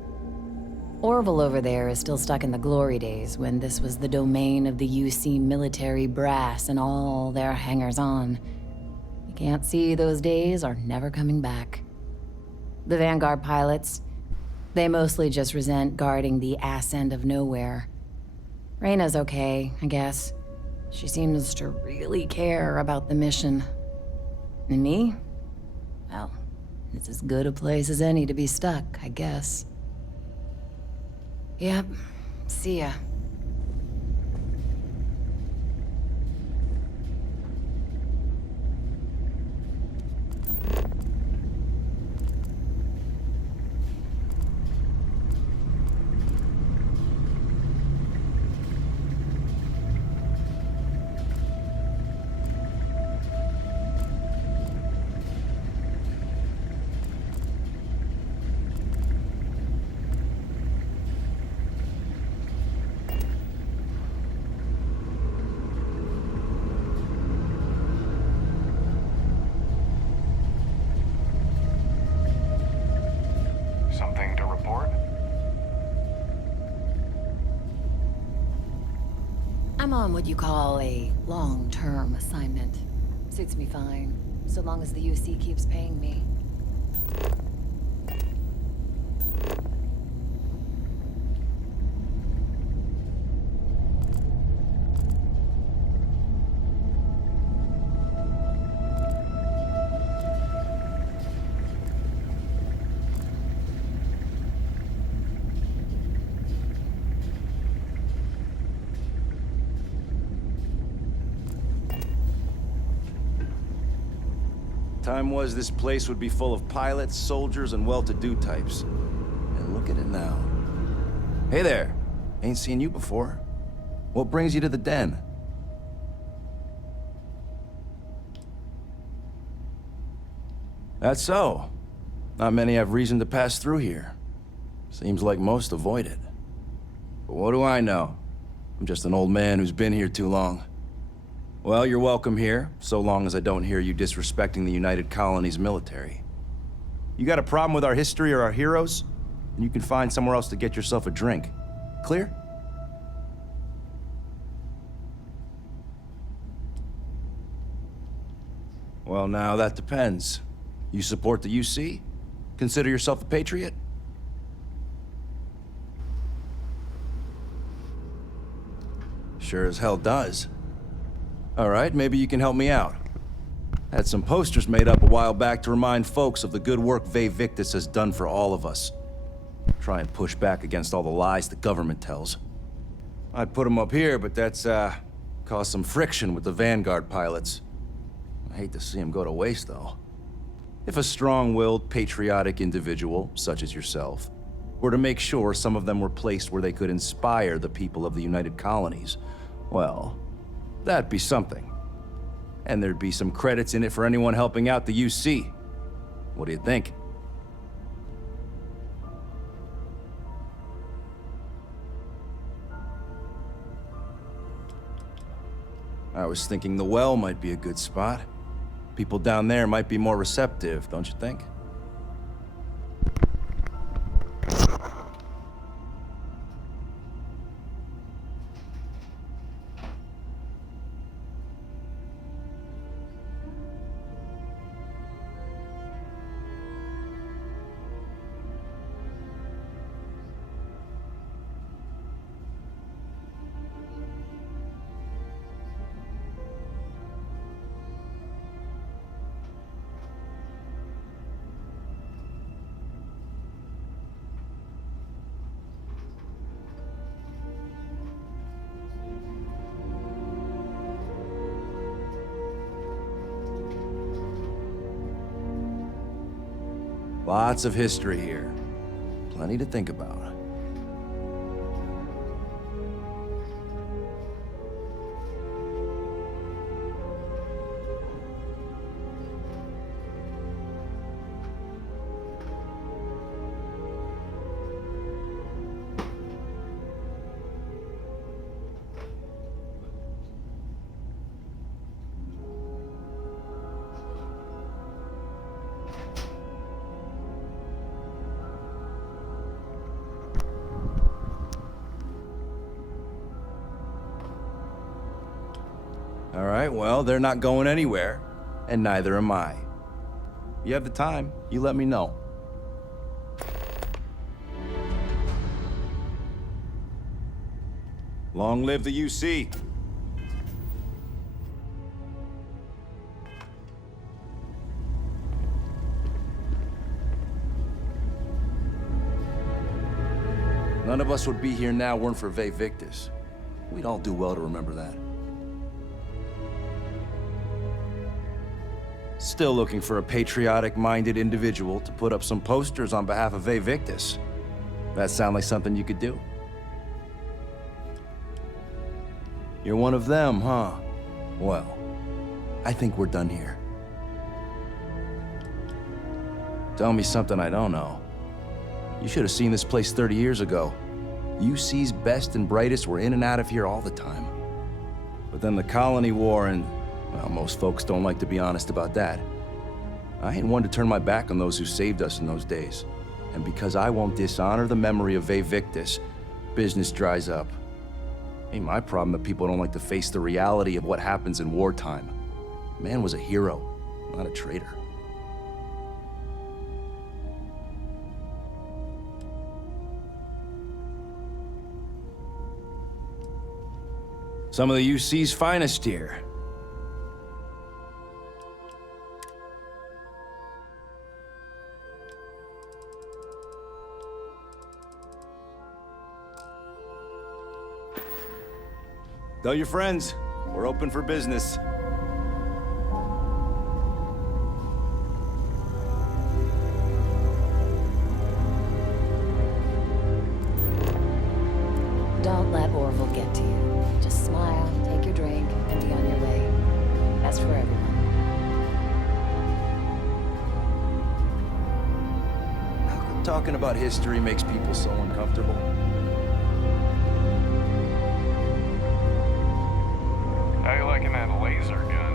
Orville over there is still stuck in the glory days when this was the domain of the UC military brass and all their hangers-on. You can't see those days are never coming back. The Vanguard pilots, they mostly just resent guarding the ass end of nowhere. Reyna's okay, I guess. She seems to really care about the mission. And me? Well, it's as good a place as any to be stuck, I guess. Yep. See ya. Something to report? I'm on what you call a long-term assignment. Suits me fine, so long as the UC keeps paying me. Time was this place would be full of pilots, soldiers, and well-to-do types. And look at it now. Hey there. Ain't seen you before. What brings you to the den? That's so. Not many have reason to pass through here. Seems like most avoid it. But what do I know? I'm just an old man who's been here too long. Well, you're welcome here, so long as I don't hear you disrespecting the United Colonies military. You got a problem with our history or our heroes? And you can find somewhere else to get yourself a drink. Clear? Well, now that depends. You support the UC? Consider yourself a patriot? Sure as hell does. All right, maybe you can help me out. Had some posters made up a while back to remind folks of the good work Ve Victus has done for all of us. Try and push back against all the lies the government tells. I'd put them up here, but that's, caused some friction with the Vanguard pilots. I hate to see them go to waste, though. If a strong-willed, patriotic individual, such as yourself, were to make sure some of them were placed where they could inspire the people of the United Colonies, well, that'd be something. And there'd be some credits in it for anyone helping out the UC. What do you think? I was thinking the well might be a good spot. People down there might be more receptive, don't you think? Lots of history here. Plenty to think about. All right, well, they're not going anywhere, and neither am I. You have the time, you let me know. Long live the UC. None of us would be here now weren't for Vae Victis. We'd all do well to remember that. Still looking for a patriotic-minded individual to put up some posters on behalf of Vae Victis. That sound like something you could do? You're one of them, huh? Well, I think we're done here. Tell me something I don't know. You should have seen this place 30 years ago. UC's best and brightest were in and out of here all the time. But then the Colony War and, well, most folks don't like to be honest about that. I ain't one to turn my back on those who saved us in those days. And because I won't dishonor the memory of Vae Victis, business dries up. Ain't my problem that people don't like to face the reality of what happens in wartime. Man was a hero, not a traitor. Some of the UC's finest here. Tell your friends, we're open for business. Don't let Orville get to you. Just smile, take your drink, and be on your way. Best for everyone. How come talking about history makes people so uncomfortable? How you liking that laser gun?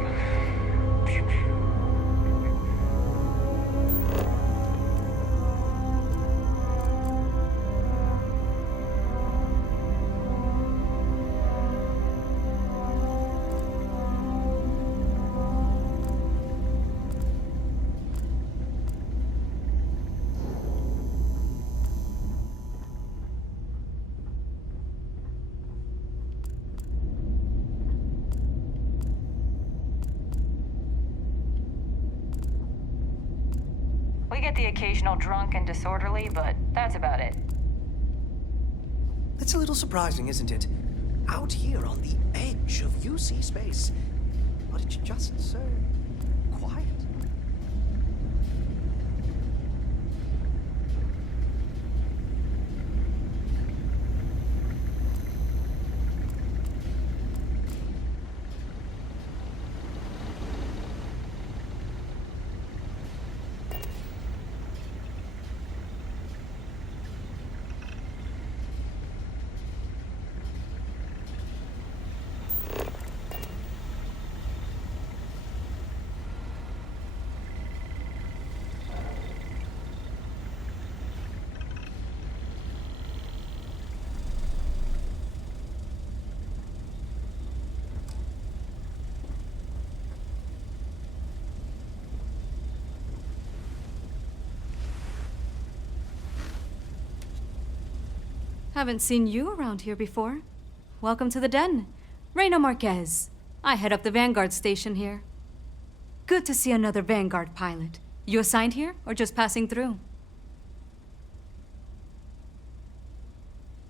We get the occasional drunk and disorderly, but that's about it. That's a little surprising, isn't it? Out here on the edge of UC space. But it's just so quiet. Haven't seen you around here before. Welcome to the den. Reina Marquez. I head up the Vanguard station here. Good to see another Vanguard pilot. You assigned here, or just passing through?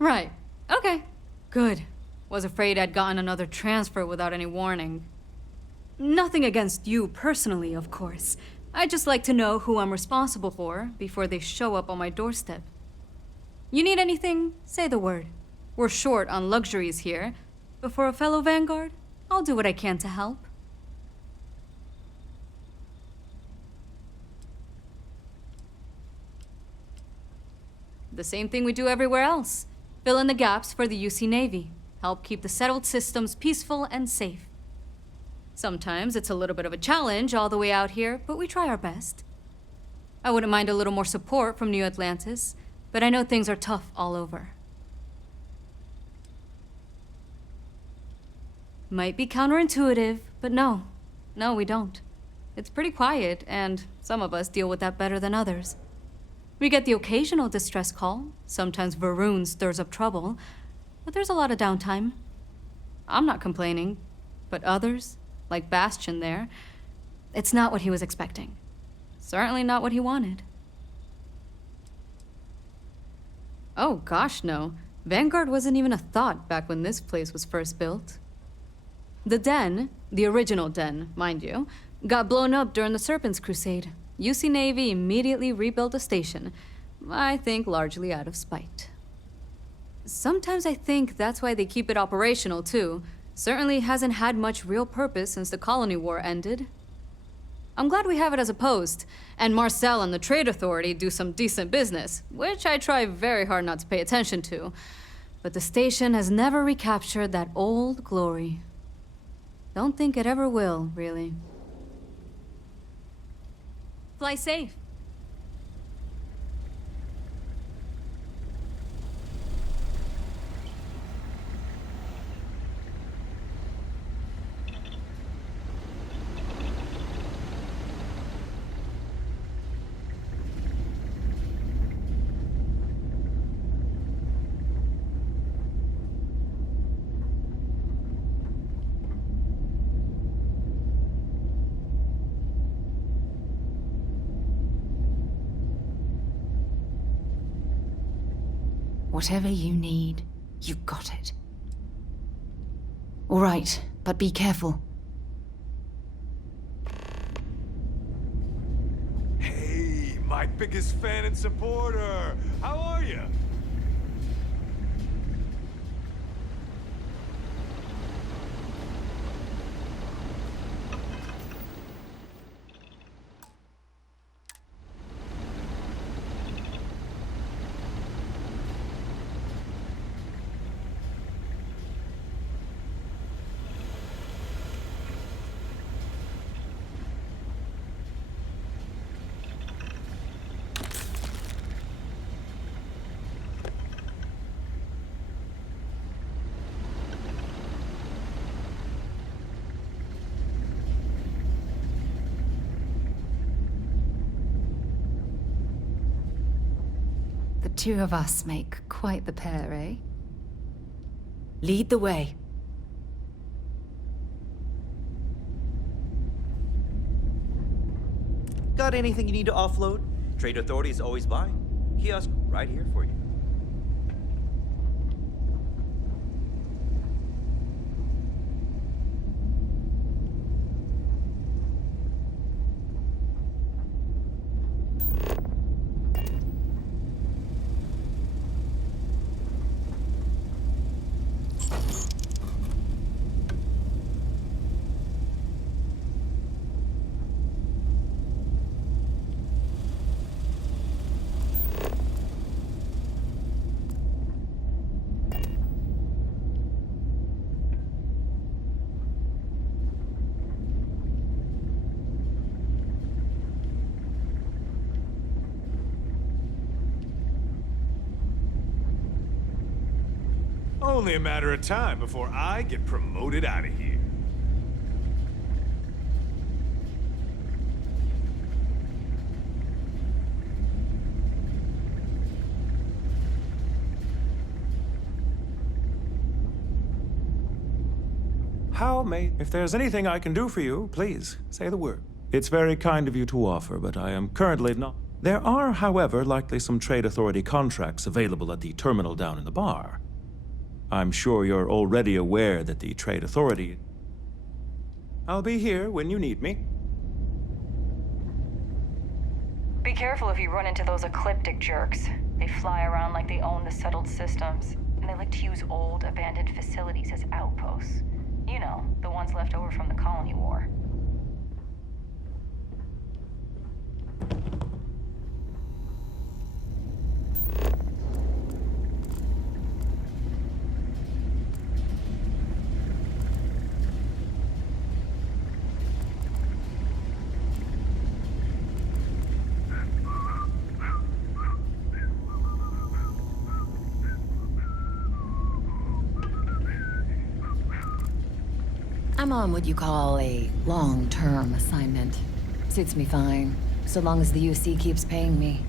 Right. Okay. Good. Was afraid I'd gotten another transfer without any warning. Nothing against you personally, of course. I just like to know who I'm responsible for before they show up on my doorstep. You need anything? Say the word. We're short on luxuries here, but for a fellow Vanguard, I'll do what I can to help. The same thing we do everywhere else. Fill in the gaps for the UC Navy. Help keep the settled systems peaceful and safe. Sometimes it's a little bit of a challenge all the way out here, but we try our best. I wouldn't mind a little more support from New Atlantis, but I know things are tough all over. Might be counterintuitive, but no, we don't. It's pretty quiet, and some of us deal with that better than others. We get the occasional distress call. Sometimes Varun stirs up trouble, but there's a lot of downtime. I'm not complaining, but others, like Bastion there, it's not what he was expecting. Certainly not what he wanted. Oh gosh, no. Vanguard wasn't even a thought back when this place was first built. The Den, the original Den, mind you, got blown up during the Serpent's Crusade. UC Navy immediately rebuilt the station, I think largely out of spite. Sometimes I think that's why they keep it operational, too. Certainly hasn't had much real purpose since the Colony War ended. I'm glad we have it as a post, and Marcel and the Trade Authority do some decent business, which I try very hard not to pay attention to. But the station has never recaptured that old glory. Don't think it ever will, really. Fly safe. Whatever you need, you got it. All right, but be careful. Hey, my biggest fan and supporter. How are you? The two of us make quite the pair, eh? Lead the way. Got anything you need to offload? Trade Authority is always buying. Kiosk right here for you. Only a matter of time before I get promoted out of here. If there's anything I can do for you, please, say the word. It's very kind of you to offer, but I am currently not. There are, however, likely some Trade Authority contracts available at the terminal down in the bar. I'm sure you're already aware that the Trade Authority... I'll be here when you need me. careful if you run into those ecliptic jerks. They fly around like they own the settled systems, and they like to use old, abandoned facilities as outposts. You know, the ones left over from the colony war. I'm on what you call a long-term assignment. Suits me fine, so long as the UC keeps paying me.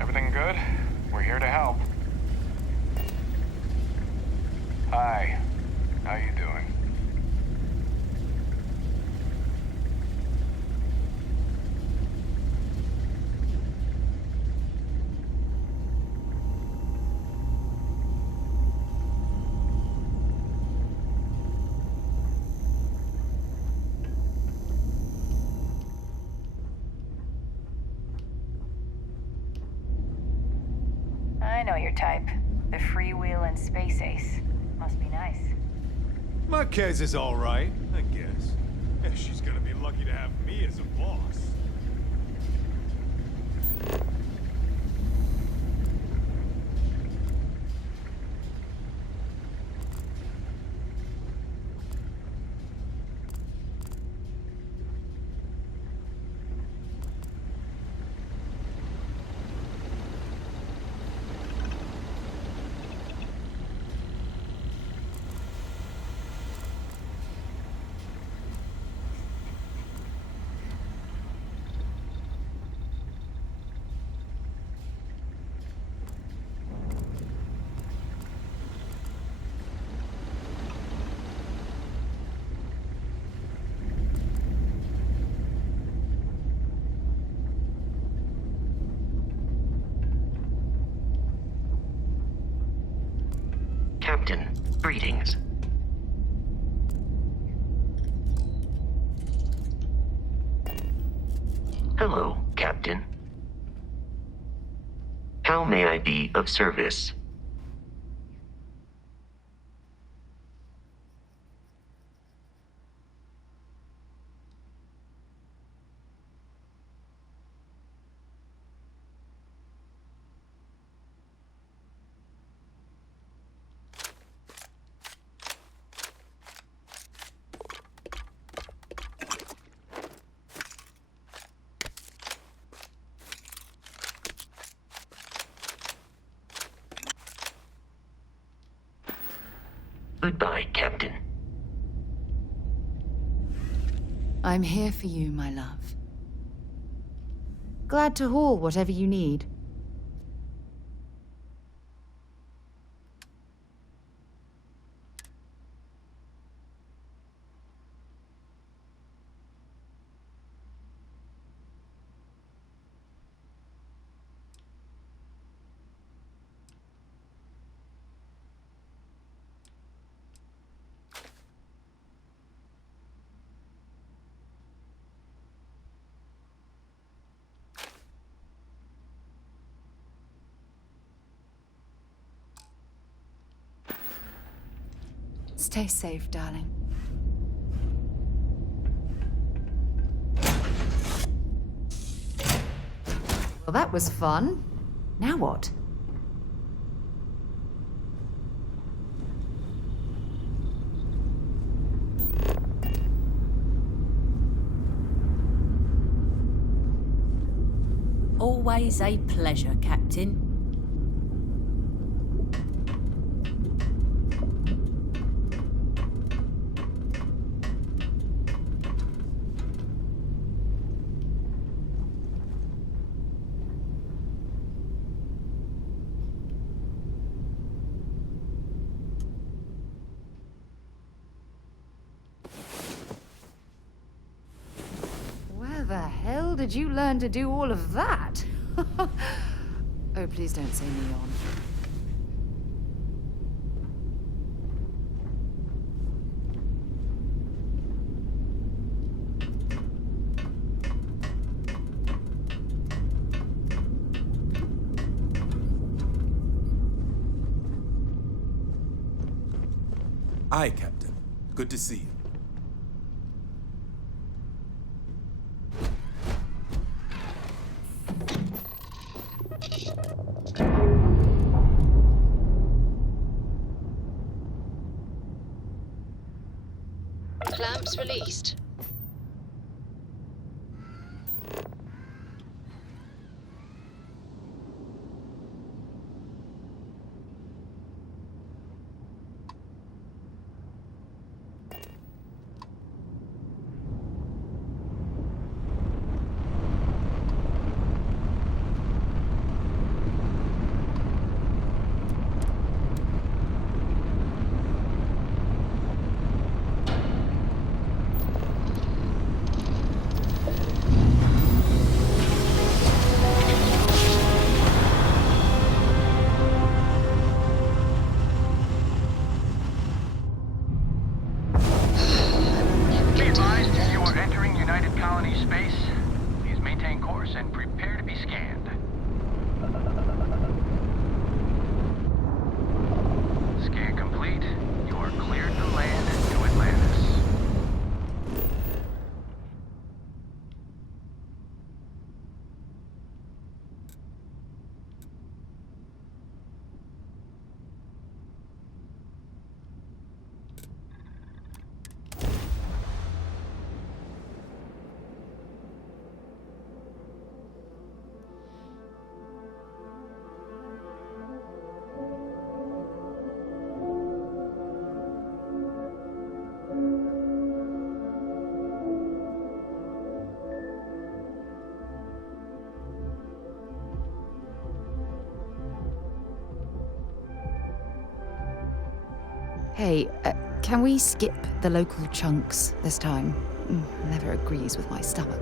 Everything good? We're here to help. Hi. How you doing? I know your type. The freewheeling space ace. Must be nice. Marquez is all right, I guess. Yeah, she's gonna be lucky to have me as a boss. Captain, greetings. Hello, Captain. How may I be of service? Goodbye, Captain. I'm here for you, my love. Glad to haul whatever you need. Stay safe, darling. Well, that was fun. Now what? Always a pleasure, Captain. Where the hell did you learn to do all of that? Oh, please don't say neon. Aye, Captain. Good to see you. Clamps released. Be advised, you are entering United Colony space. Please maintain course and prepare to be scanned. Scan complete. You are cleared to land to Atlantis. Hey, can we skip the local chunks this time? Never agrees with my stomach.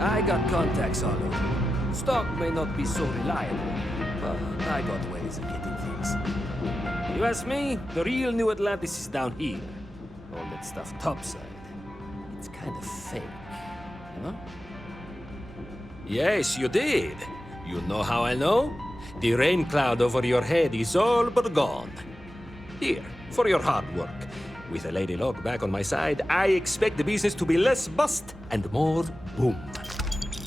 I got contacts all over. Stock may not be so reliable, but I got ways of getting things. You ask me, the real New Atlantis is down here. All that stuff topside. It's kind of fake, you know? Yes, you did. You know how I know? The rain cloud over your head is all but gone. Here, for your hard work. With a Lady Locke back on my side, I expect the business to be less bust and more boom.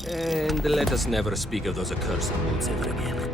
And let us never speak of those accursed roads ever again.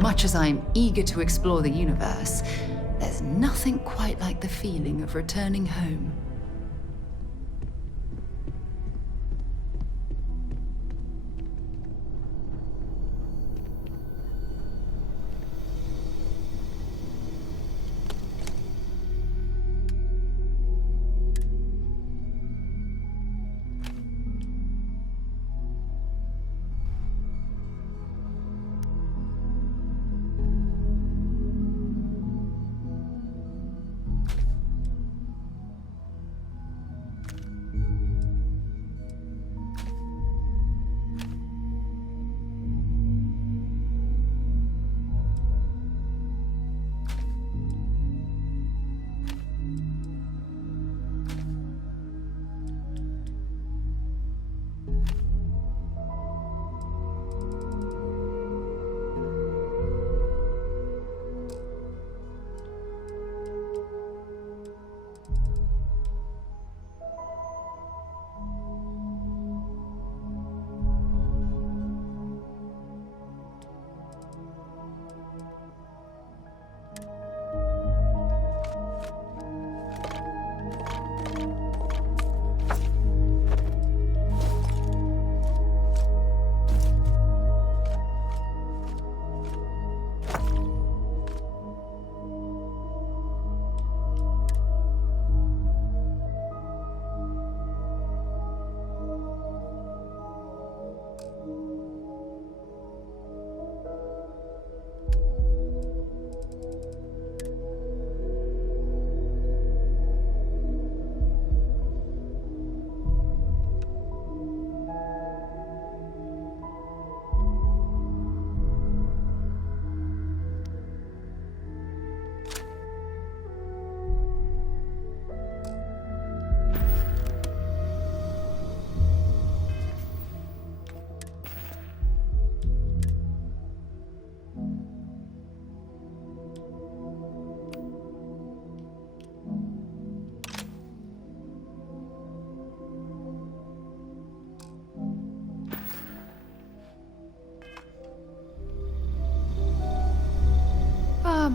Much as I'm eager to explore the universe, there's nothing quite like the feeling of returning home.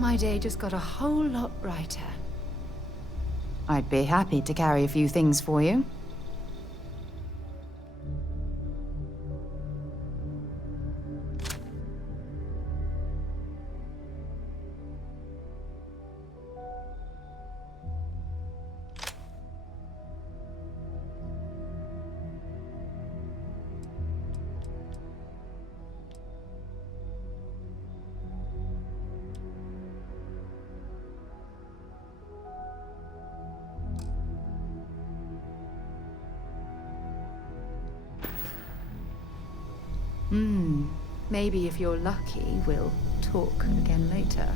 my day just got a whole lot brighter. I'd be happy to carry a few things for you. Maybe if you're lucky, we'll talk again later.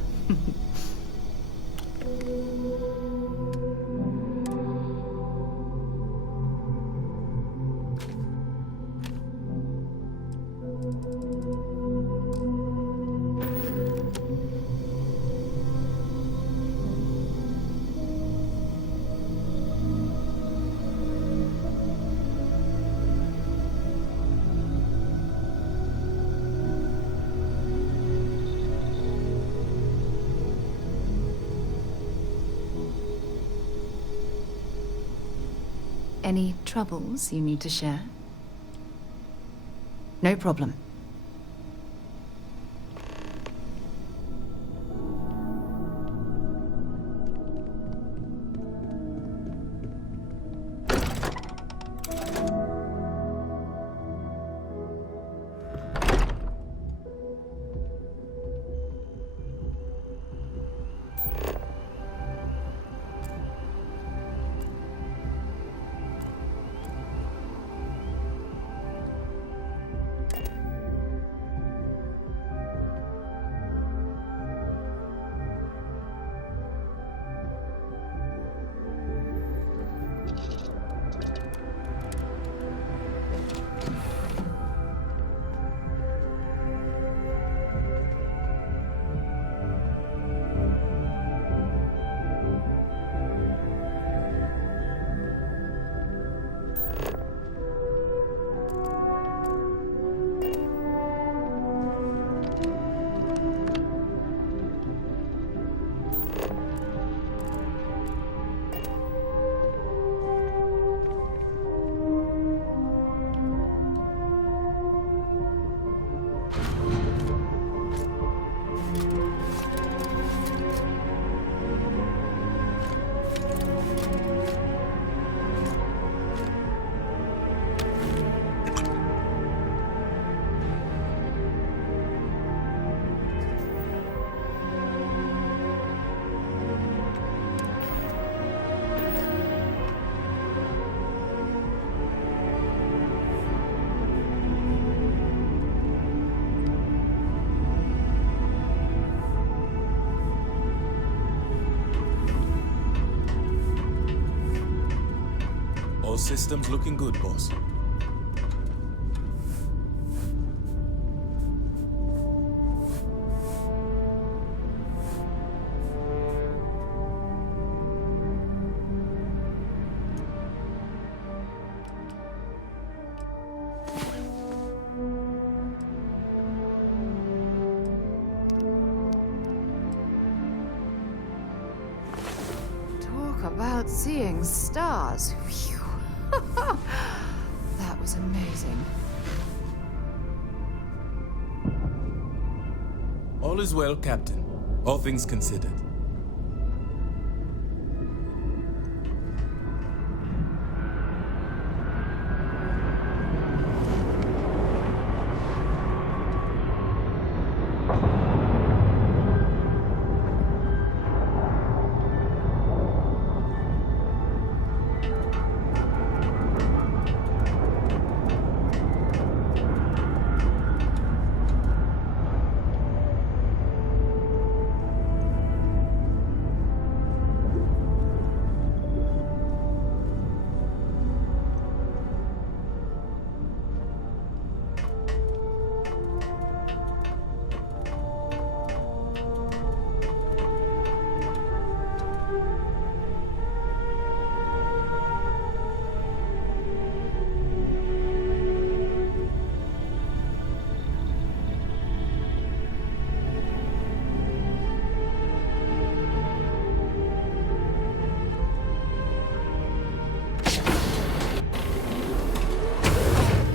Any troubles you need to share? No problem. All systems looking good, boss. Talk about seeing stars. Phew. That was amazing. All is well, Captain. All things considered.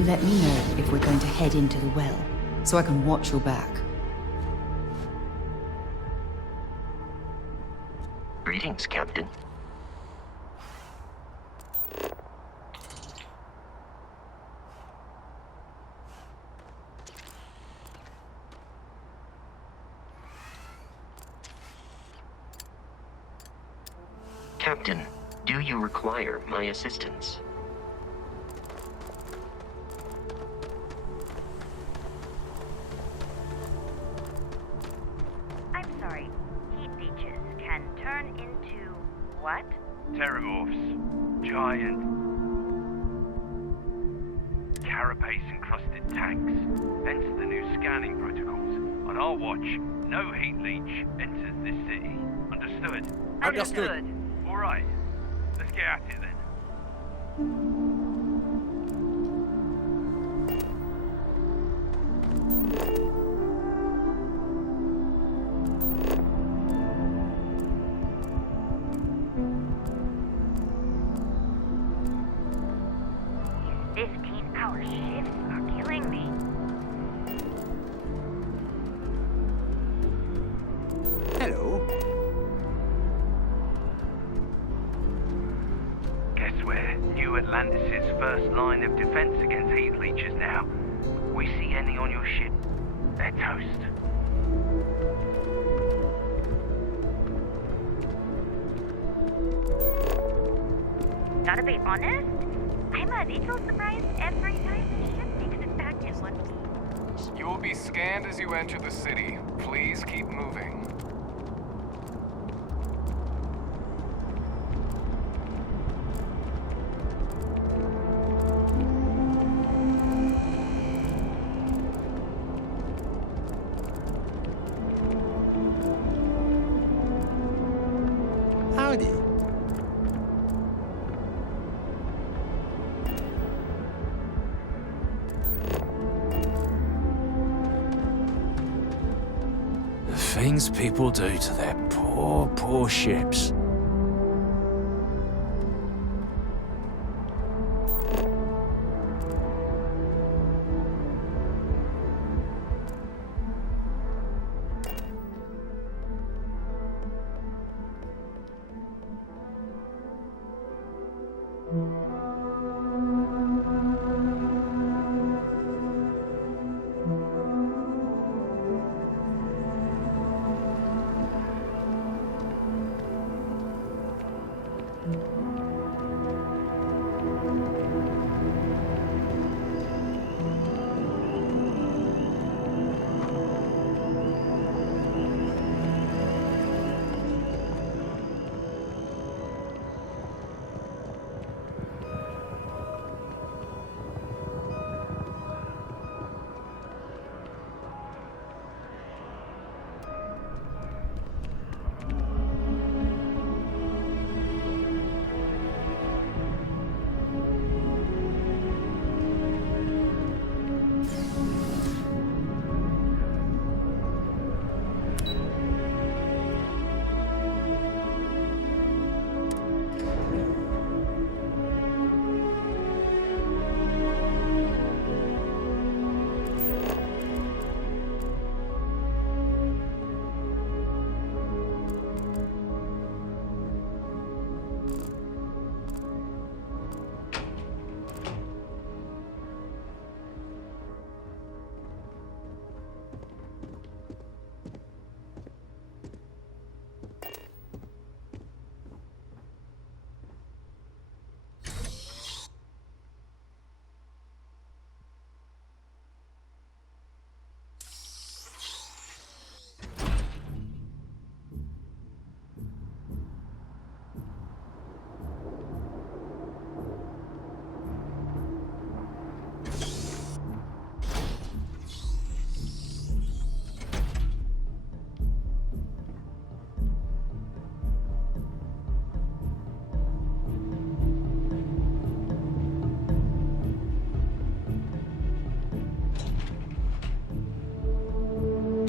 Let me know if we're going to head into the well, so I can watch your back. Greetings, Captain. Captain, do you require my assistance? I'm sorry. Heat leeches can turn into what? Terramorphs. Giant. Carapace-encrusted tanks. Hence the new scanning protocols. On our watch, no heat leech enters this city. Understood? Understood. All right. Let's get at it then. These 15-hour shifts are killing me. Hello. Guess we're New Atlantis' first line of defense against heat leeches now. We see any on your ship, they're toast. Gotta be honest, I'm a little surprised every time the ship makes it back in one piece. You will be scanned as you enter the city. Please keep moving. Howdy. The things people do to their poor, poor ships.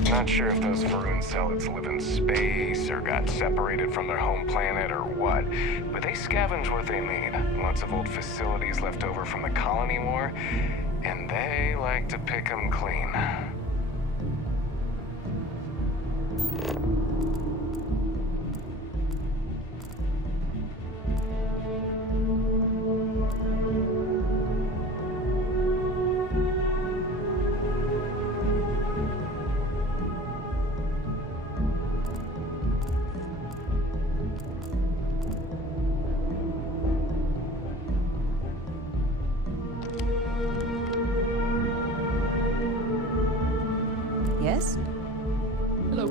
Not sure if those Varun zealots live in space or got separated from their home planet or what, but they scavenge what they need. Lots of old facilities left over from the colony war. And they like to pick 'em clean. Yes? Hello.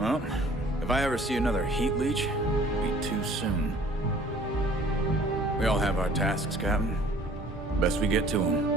Well, if I ever see another heat leech, it'll be too soon. We all have our tasks, Captain. Best we get to them.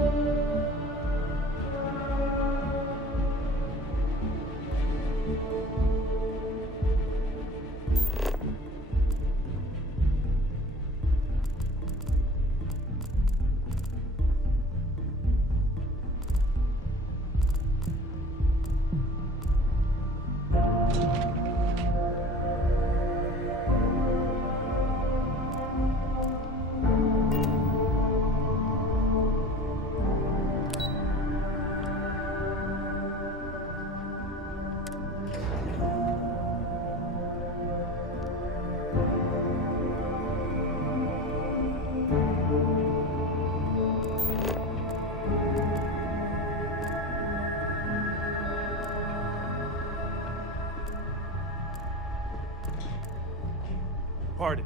Pardon.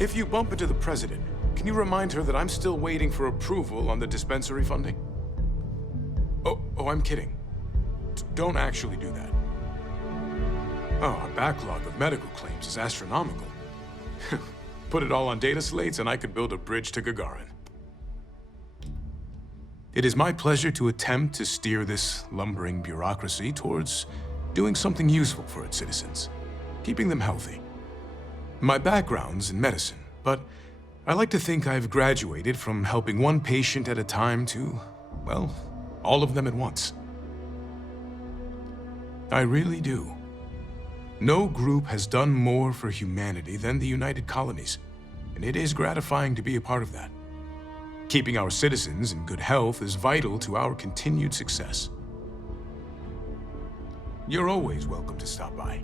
If you bump into the President, can you remind her that I'm still waiting for approval on the dispensary funding? Oh, I'm kidding. Don't actually do that. Oh, our backlog of medical claims is astronomical. Put it all on data slates and I could build a bridge to Gagarin. It is my pleasure to attempt to steer this lumbering bureaucracy towards doing something useful for its citizens, keeping them healthy. My background's in medicine, but I like to think I've graduated from helping one patient at a time to, well, all of them at once. I really do. No group has done more for humanity than the United Colonies, and it is gratifying to be a part of that. Keeping our citizens in good health is vital to our continued success. You're always welcome to stop by.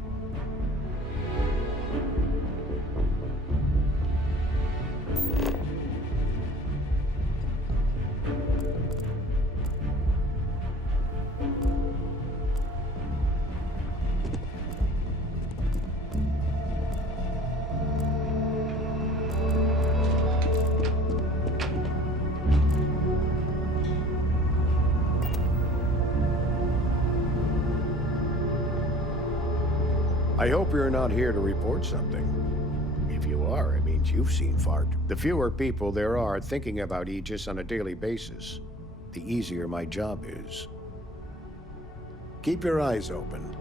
I hope you're not here to report something. If you are, it means you've seen fart. The fewer people there are thinking about Aegis on a daily basis, the easier my job is. Keep your eyes open.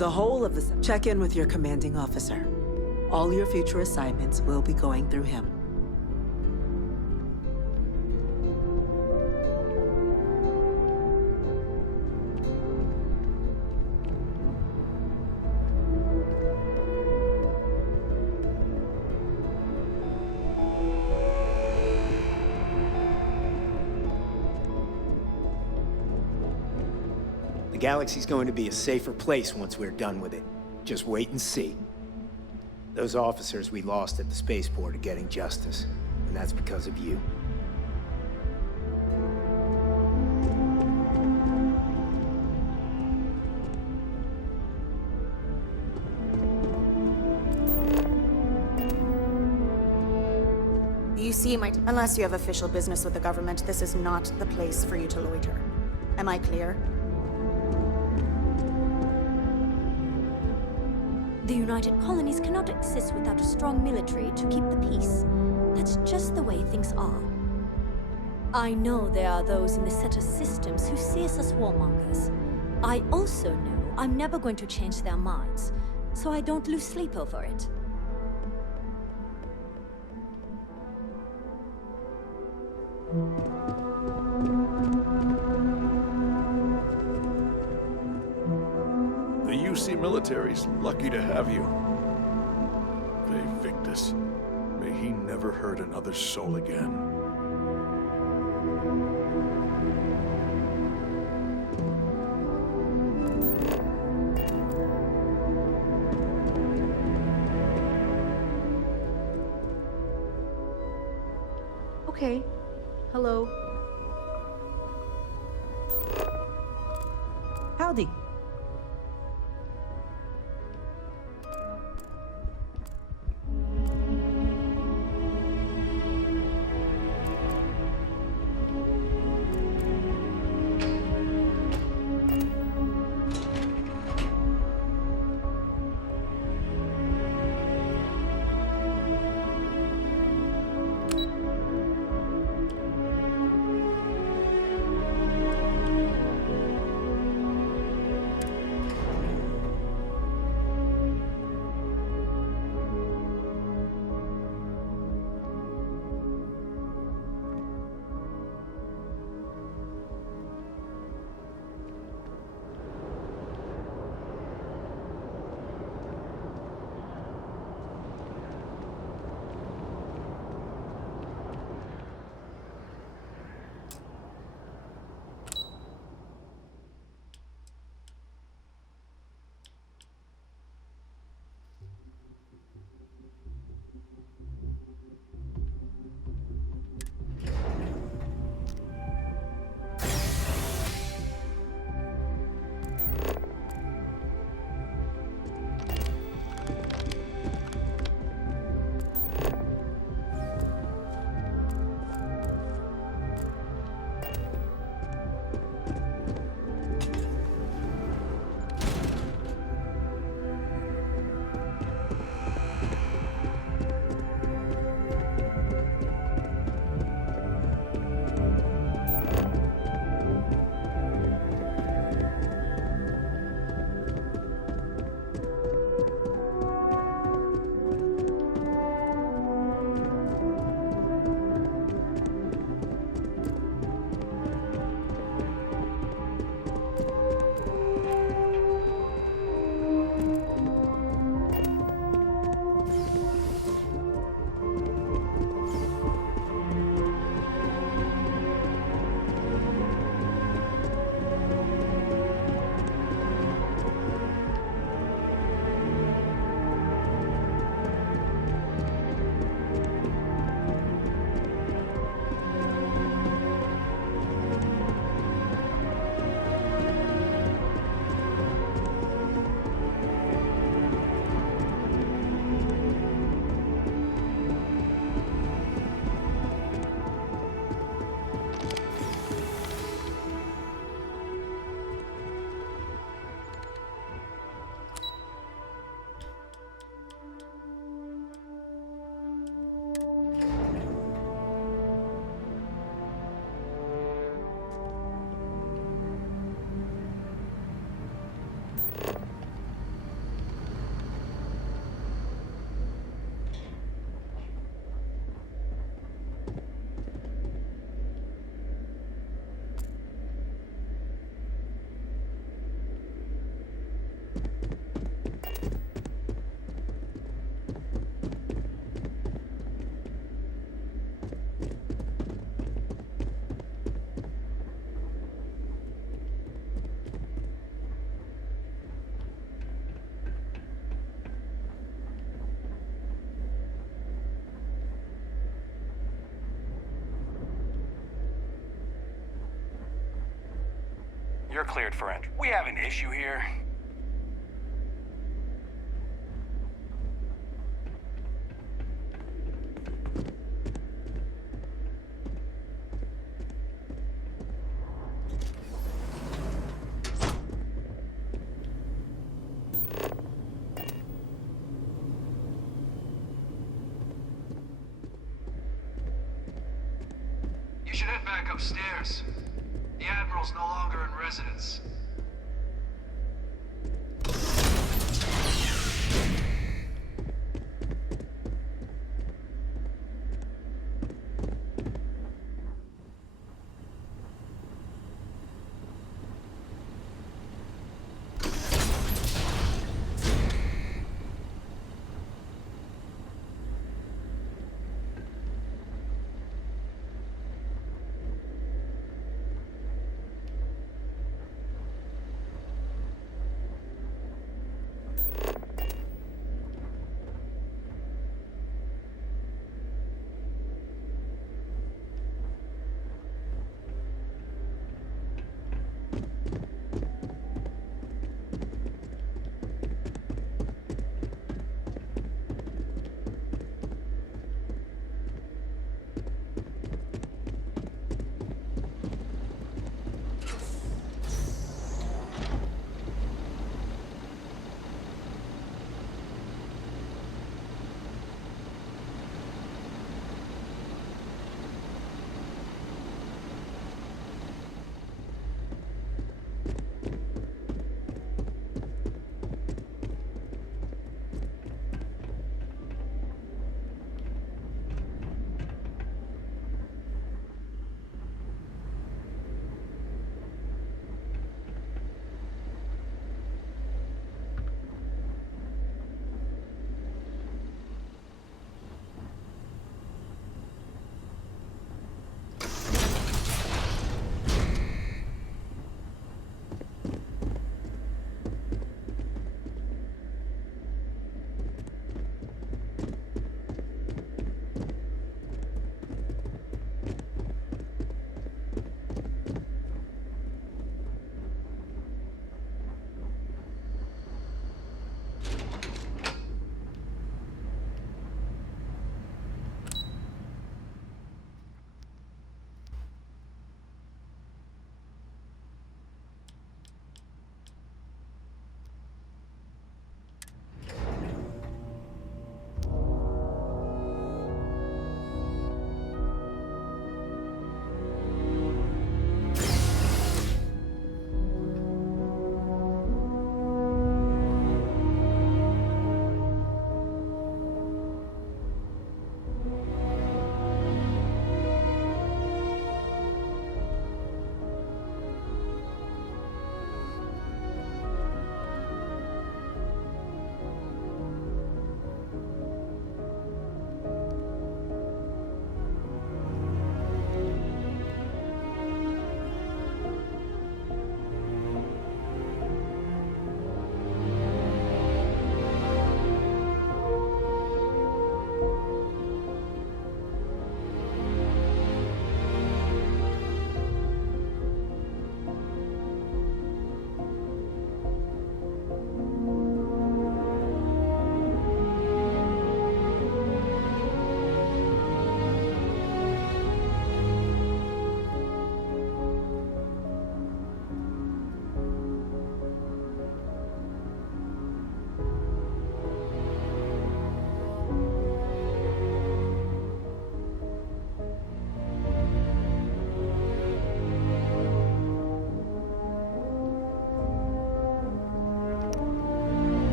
The whole of the... Check in with your commanding officer. All your future assignments will be going through him. The galaxy's going to be a safer place once we're done with it. Just wait and see. Those officers we lost at the spaceport are getting justice, and that's because of you. You see, unless you have official business with the government, this is not the place for you to loiter. Am I clear? The United Colonies cannot exist without a strong military to keep the peace. That's just the way things are. I know there are those in the Setter systems who see us as warmongers. I also know I'm never going to change their minds, so I don't lose sleep over it. The UC military's lucky to have you. Ve Victus. May he never hurt another soul again. Okay. Hello. Howdy. You're cleared for entry. We have an issue here. You should head back upstairs. The Admiral's no longer in residence.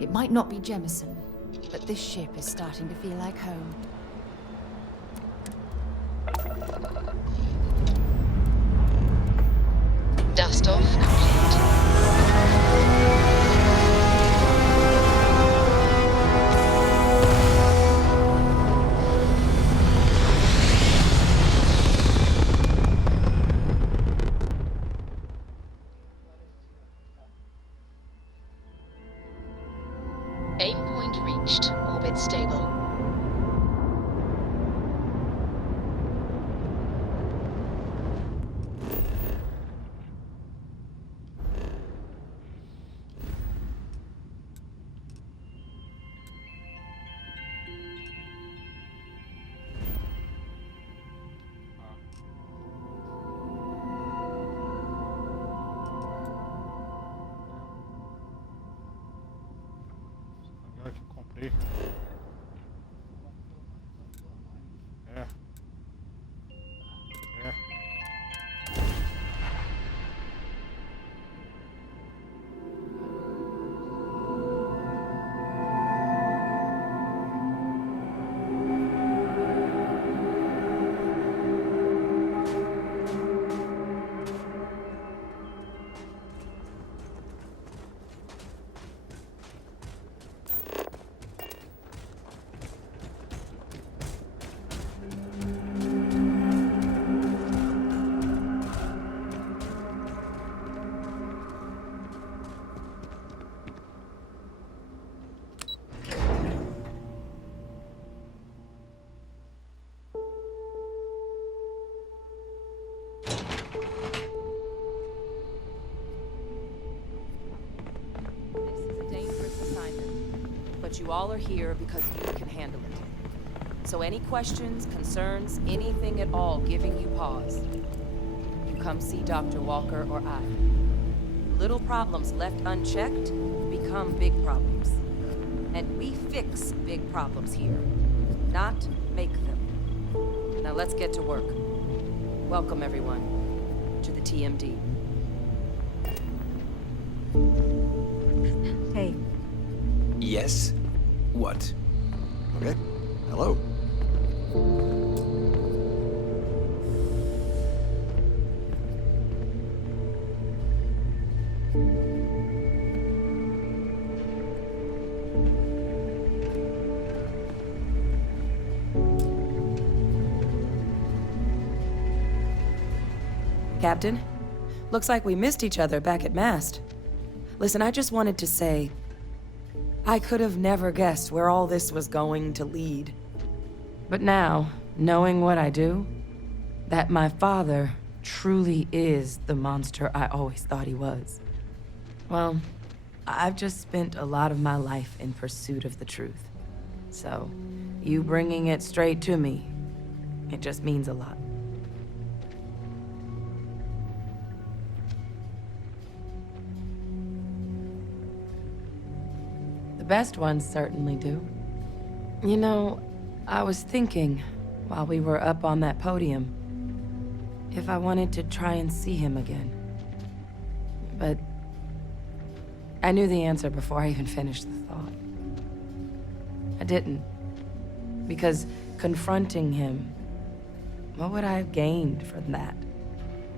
It might not be Jemison, but this ship is starting to feel like home. Dust off complete. Aim point reached. Orbit stable. Agora que eu comprei. É. But you all are here because you can handle it. So any questions, concerns, anything at all giving you pause, you come see Dr. Walker or I. Little problems left unchecked become big problems. And we fix big problems here, not make them. Now let's get to work. Welcome everyone to the TMD. Hey. Yes? What? Okay. Hello. Captain, looks like we missed each other back at Mast. Listen, I just wanted to say, I could have never guessed where all this was going to lead. But now, knowing what I do, that my father truly is the monster I always thought he was. Well, I've just spent a lot of my life in pursuit of the truth. So, you bringing it straight to me, it just means a lot. The best ones certainly do. You know, I was thinking, while we were up on that podium, if I wanted to try and see him again. But I knew the answer before I even finished the thought. I didn't. Because confronting him, what would I have gained from that?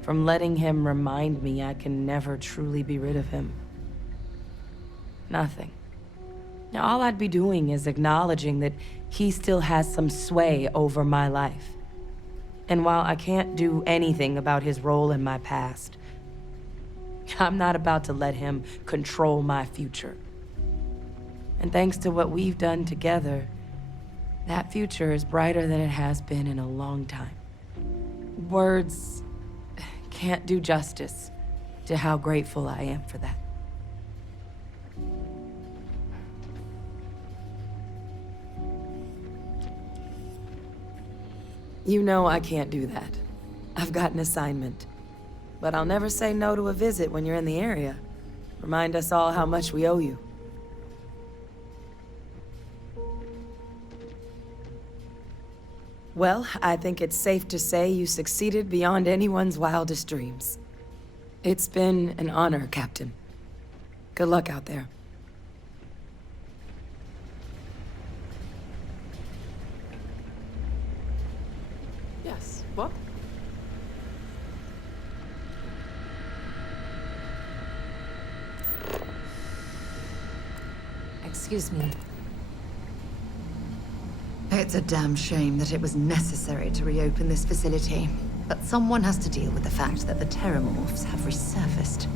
From letting him remind me I can never truly be rid of him? Nothing. Now, all I'd be doing is acknowledging that he still has some sway over my life. And while I can't do anything about his role in my past, I'm not about to let him control my future. And thanks to what we've done together, that future is brighter than it has been in a long time. Words can't do justice to how grateful I am for that. You know I can't do that. I've got an assignment. But I'll never say no to a visit when you're in the area. Remind us all how much we owe you. Well, I think it's safe to say you succeeded beyond anyone's wildest dreams. It's been an honor, Captain. Good luck out there. Yes. What? Excuse me. It's a damn shame that it was necessary to reopen this facility. But someone has to deal with the fact that the Terramorphs have resurfaced.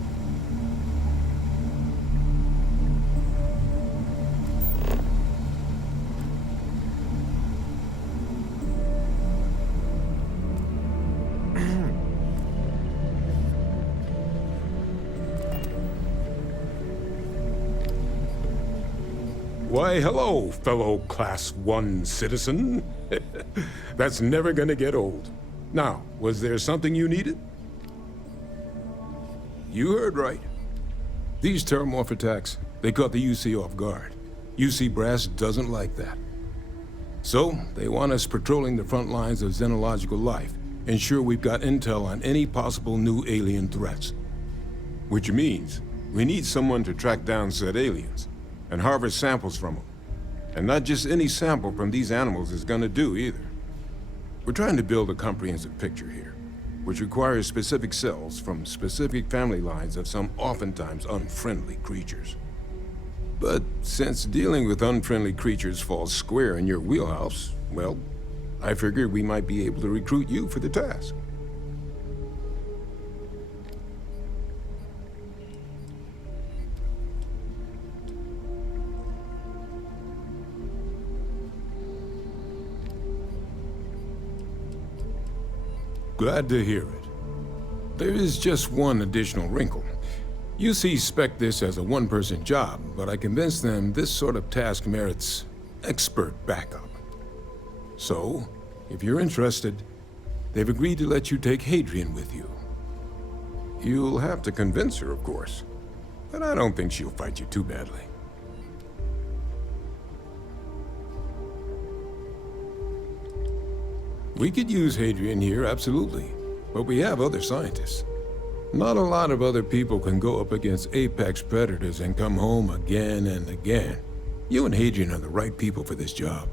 Why, hello, fellow Class 1 citizen. That's never gonna get old. Now, was there something you needed? You heard right. These Terramorph attacks, they caught the UC off guard. UC Brass doesn't like that. So, they want us patrolling the front lines of xenological life, ensure we've got intel on any possible new alien threats. Which means, we need someone to track down said aliens and harvest samples from them. And not just any sample from these animals is gonna do either. We're trying to build a comprehensive picture here, which requires specific cells from specific family lines of some oftentimes unfriendly creatures. But since dealing with unfriendly creatures falls square in your wheelhouse, well, I figured we might be able to recruit you for the task. Glad to hear it. There is just one additional wrinkle. UC spec this as a one-person job, but I convinced them this sort of task merits expert backup. So, if you're interested, they've agreed to let you take Hadrian with you. You'll have to convince her, of course, but I don't think she'll fight you too badly. We could use Hadrian here, absolutely. But we have other scientists. Not a lot of other people can go up against apex predators and come home again and again. You and Hadrian are the right people for this job.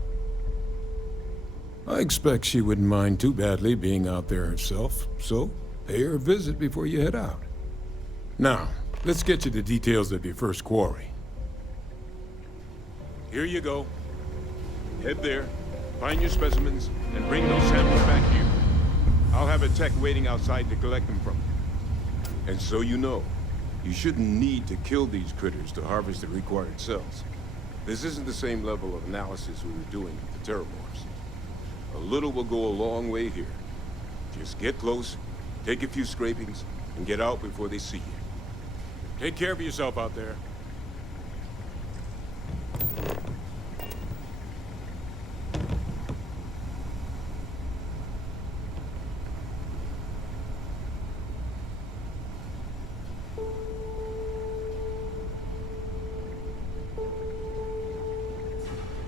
I expect she wouldn't mind too badly being out there herself, so pay her a visit before you head out. Now, let's get you the details of your first quarry. Here you go. Head there. Find your specimens, and bring those samples back here. I'll have a tech waiting outside to collect them from you. And so you know, you shouldn't need to kill these critters to harvest the required cells. This isn't the same level of analysis we were doing with the Terramorphs. A little will go a long way here. Just get close, take a few scrapings, and get out before they see you. Take care of yourself out there.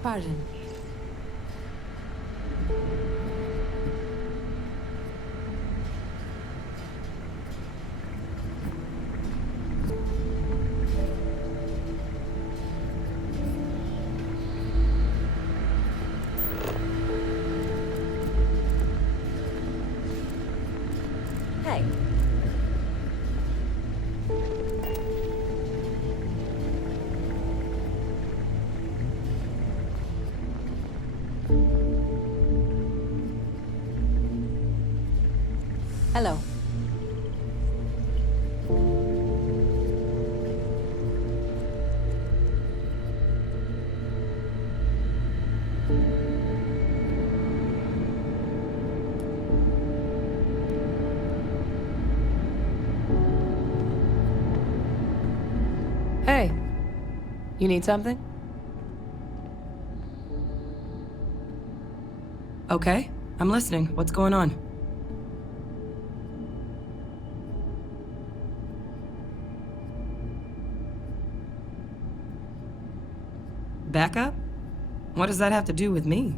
Pardon. Hey. Hello. Hey, you need something? Okay, I'm listening. What's going on? Backup? What does that have to do with me?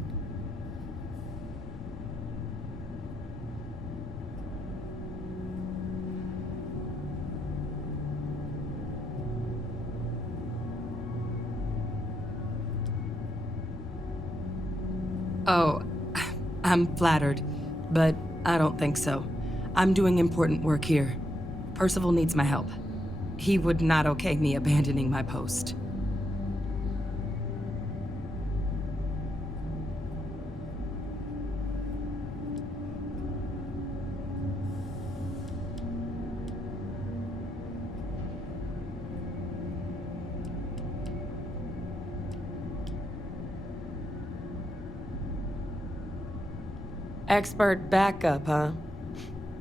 Oh, I'm flattered, but I don't think so. I'm doing important work here. Percival needs my help. He would not okay me abandoning my post. Expert backup, huh?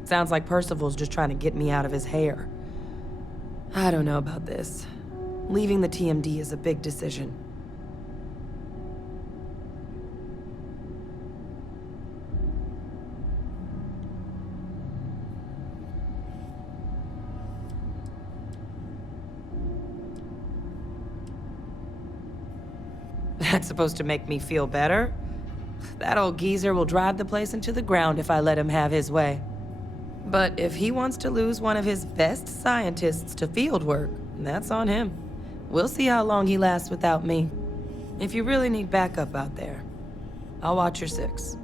Sounds like Percival's just trying to get me out of his hair. I don't know about this. Leaving the TMD is a big decision. That's supposed to make me feel better? That old geezer will drive the place into the ground if I let him have his way. But if he wants to lose one of his best scientists to field work, that's on him. We'll see how long he lasts without me. If you really need backup out there, I'll watch your six.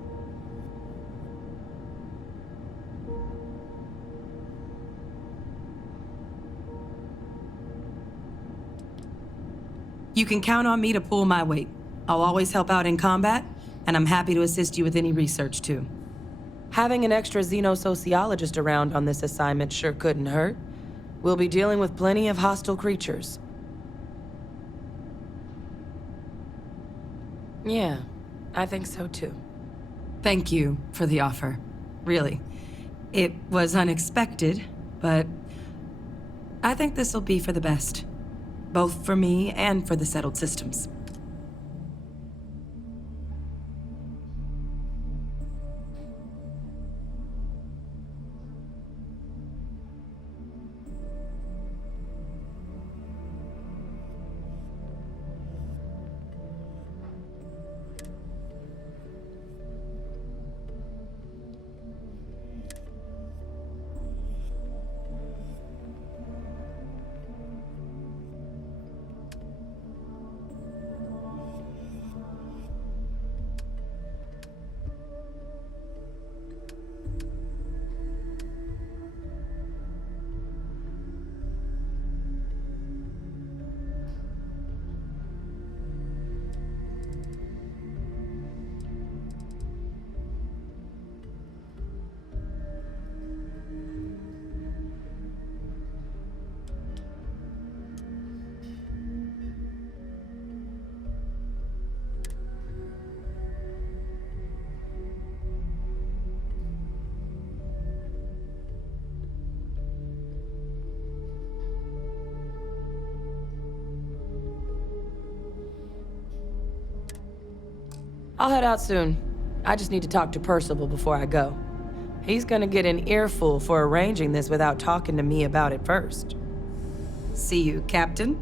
You can count on me to pull my weight. I'll always help out in combat, and I'm happy to assist you with any research, too. Having an extra xenosociologist around on this assignment sure couldn't hurt. We'll be dealing with plenty of hostile creatures. Yeah, I think so, too. Thank you for the offer. Really. It was unexpected, but I think this'll be for the best. Both for me and for the settled systems. I'll head out soon. I just need to talk to Percival before I go. He's gonna get an earful for arranging this without talking to me about it first. See you, Captain.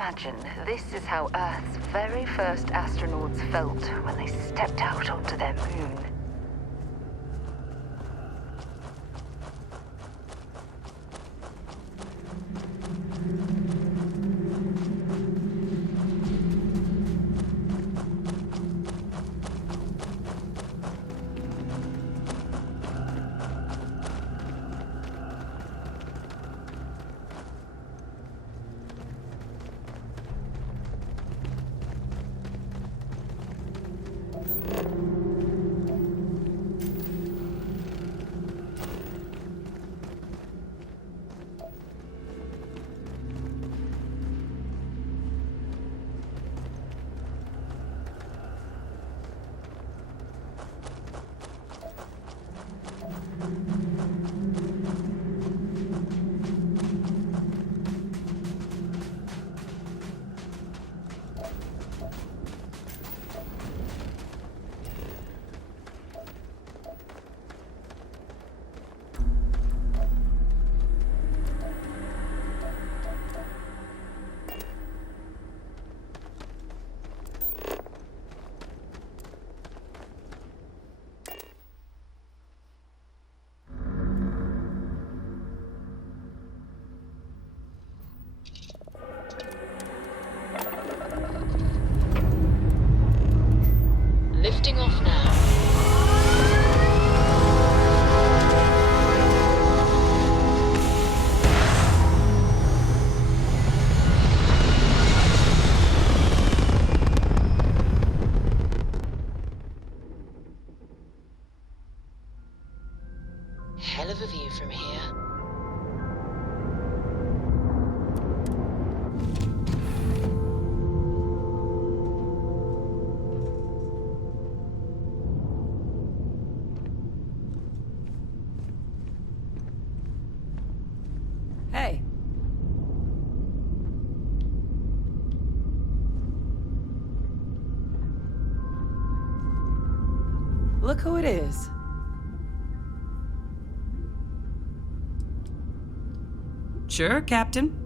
imagine this is how Earth's very first astronauts felt when they stepped out onto their moon. Lifting off now. Hell of a view from here. Hey. Look who it is. Sure, Captain.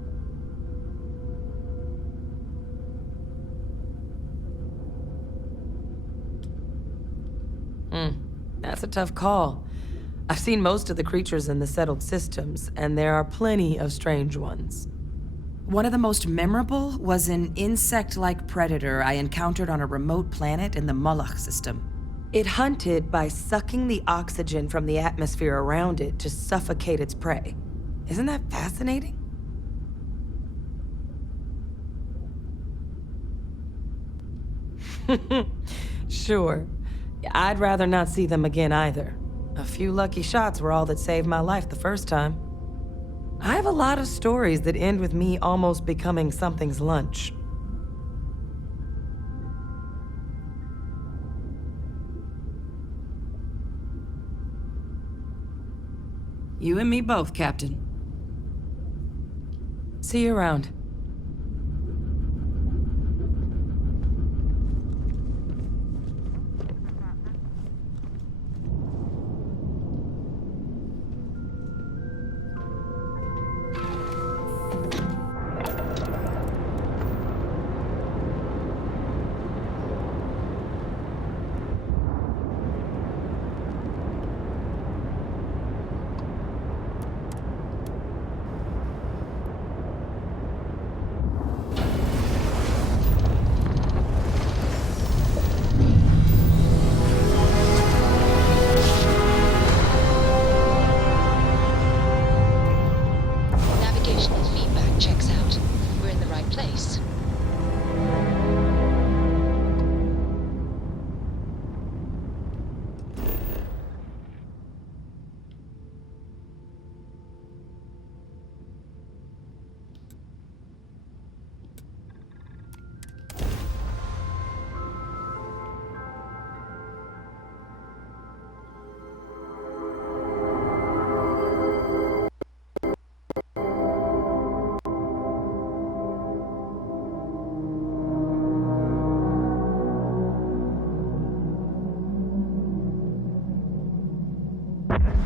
That's a tough call. I've seen most of the creatures in the settled systems, and there are plenty of strange ones. One of the most memorable was an insect-like predator I encountered on a remote planet in the Moloch system. It hunted by sucking the oxygen from the atmosphere around it to suffocate its prey. Isn't that fascinating? Sure. I'd rather not see them again either. A few lucky shots were all that saved my life the first time. I have a lot of stories that end with me almost becoming something's lunch. You and me both, Captain. See you around.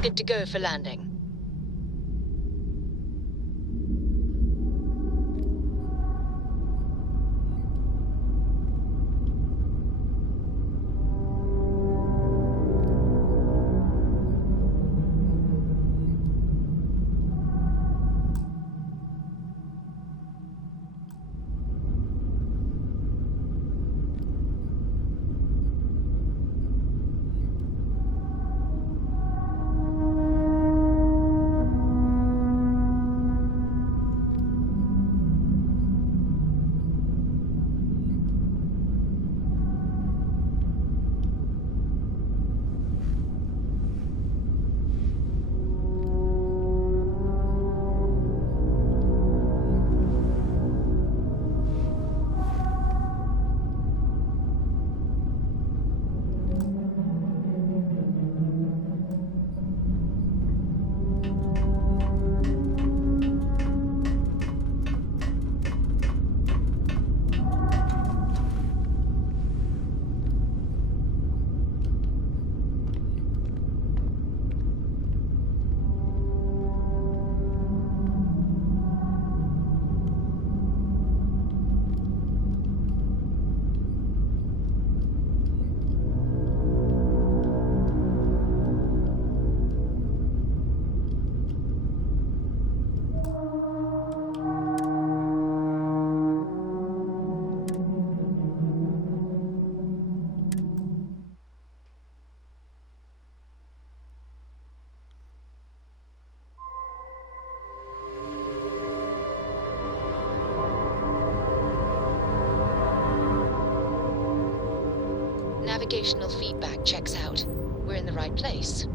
Good to go for landing. navigational feedback checks out. We're in the right place.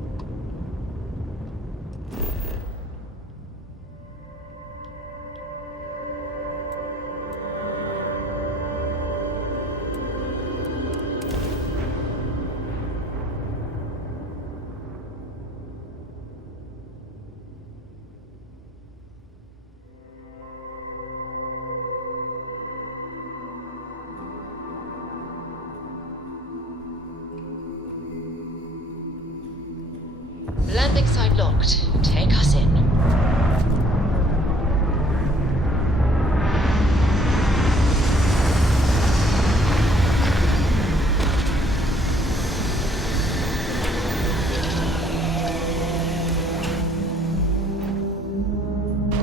Landing site locked. Take us in.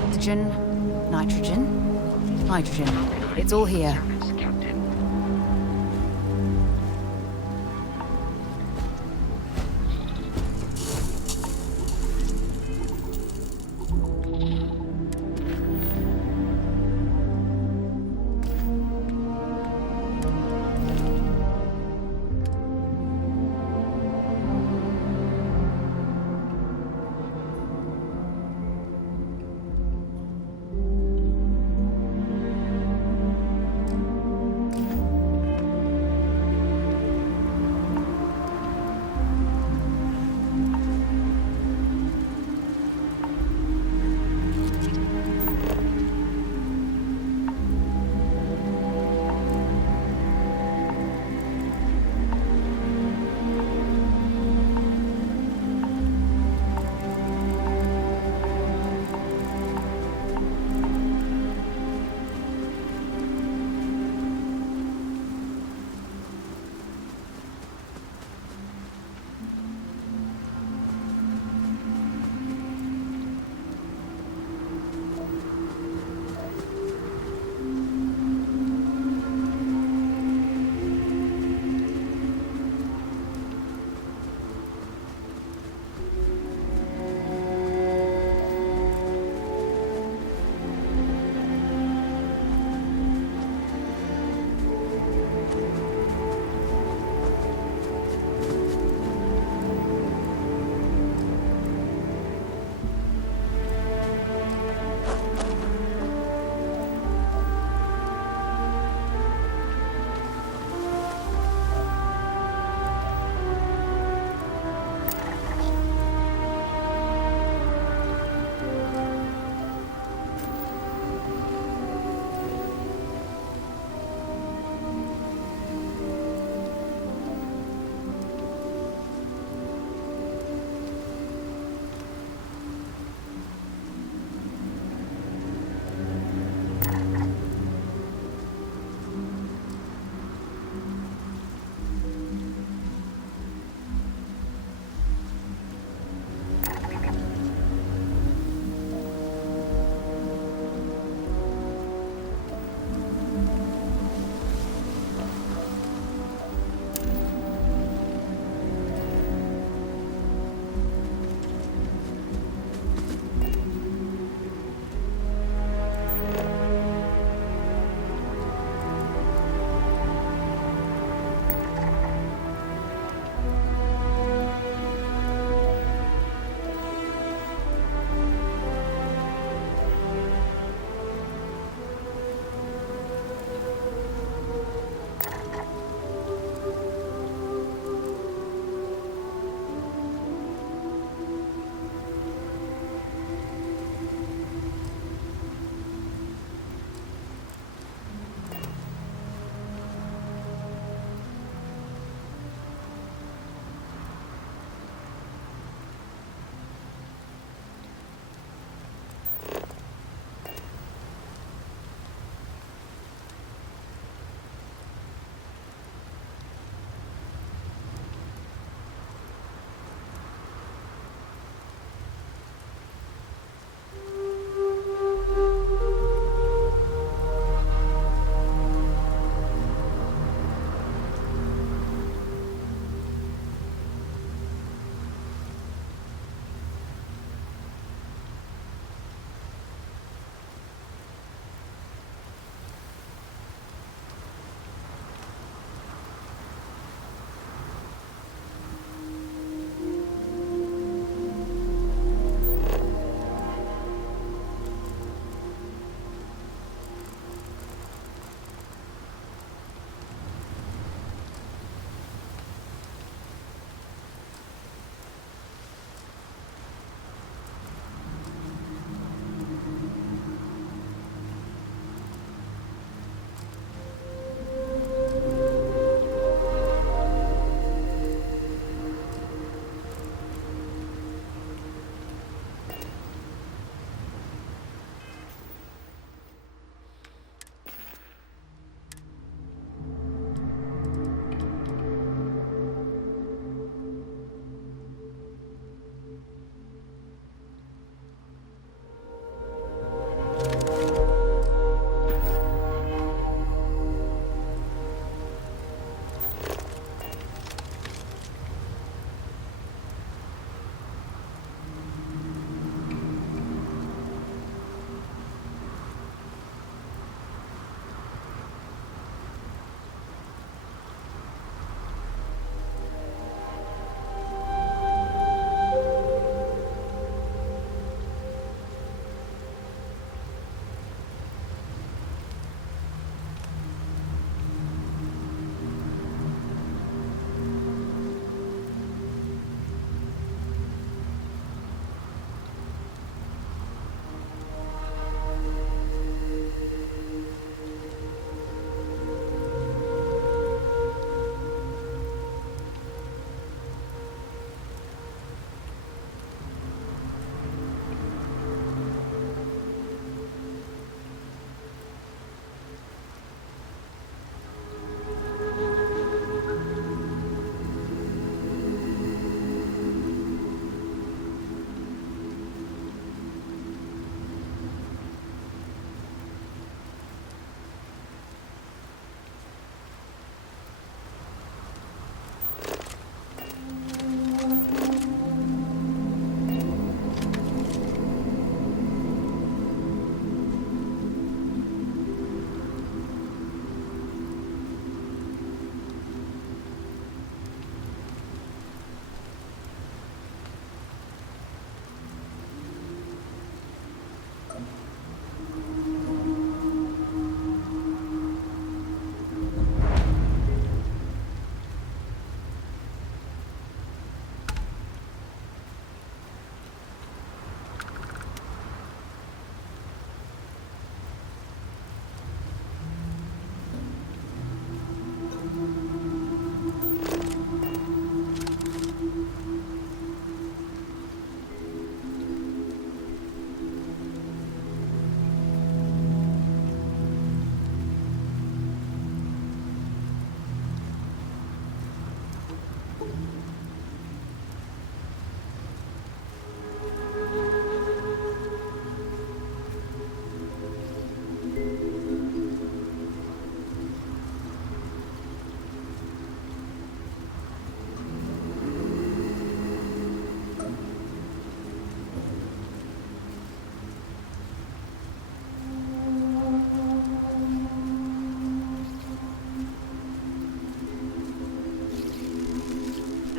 Oxygen, nitrogen, hydrogen. It's all here.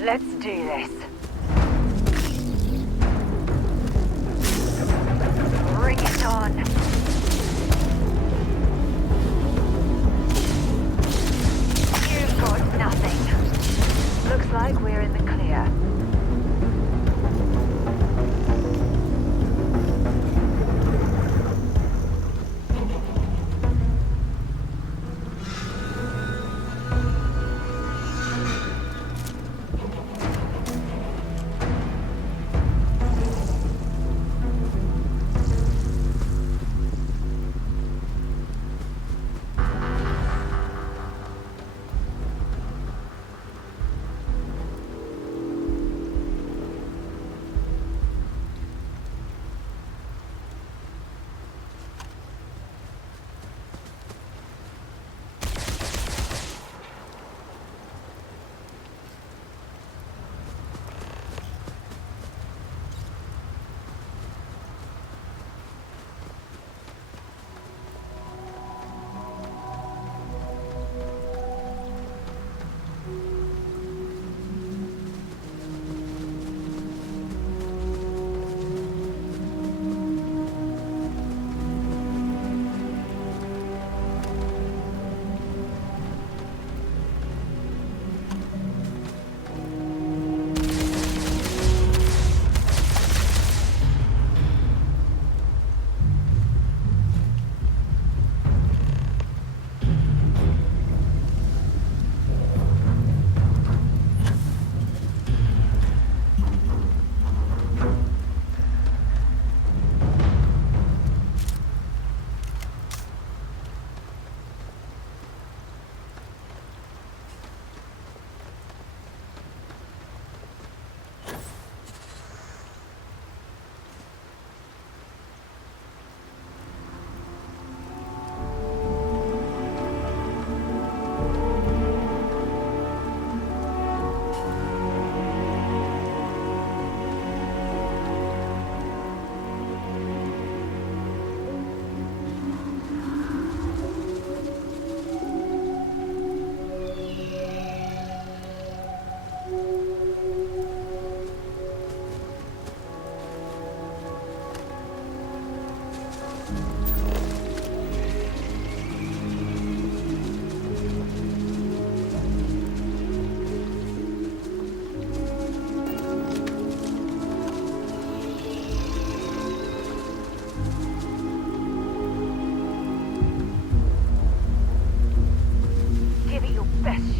Let's do this. Bring it on. You've got nothing. Looks like we're in the clear.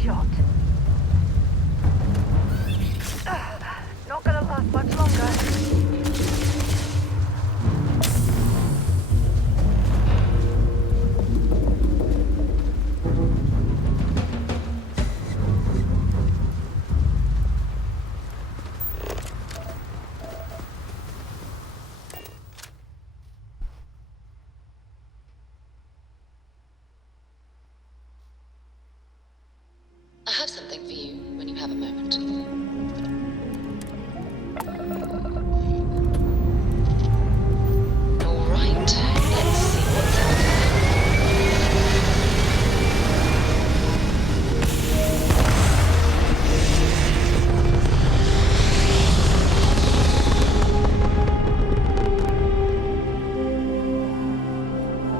Shot. Not gonna last much longer. I have something for you when you have a moment. All right, let's see what's out there.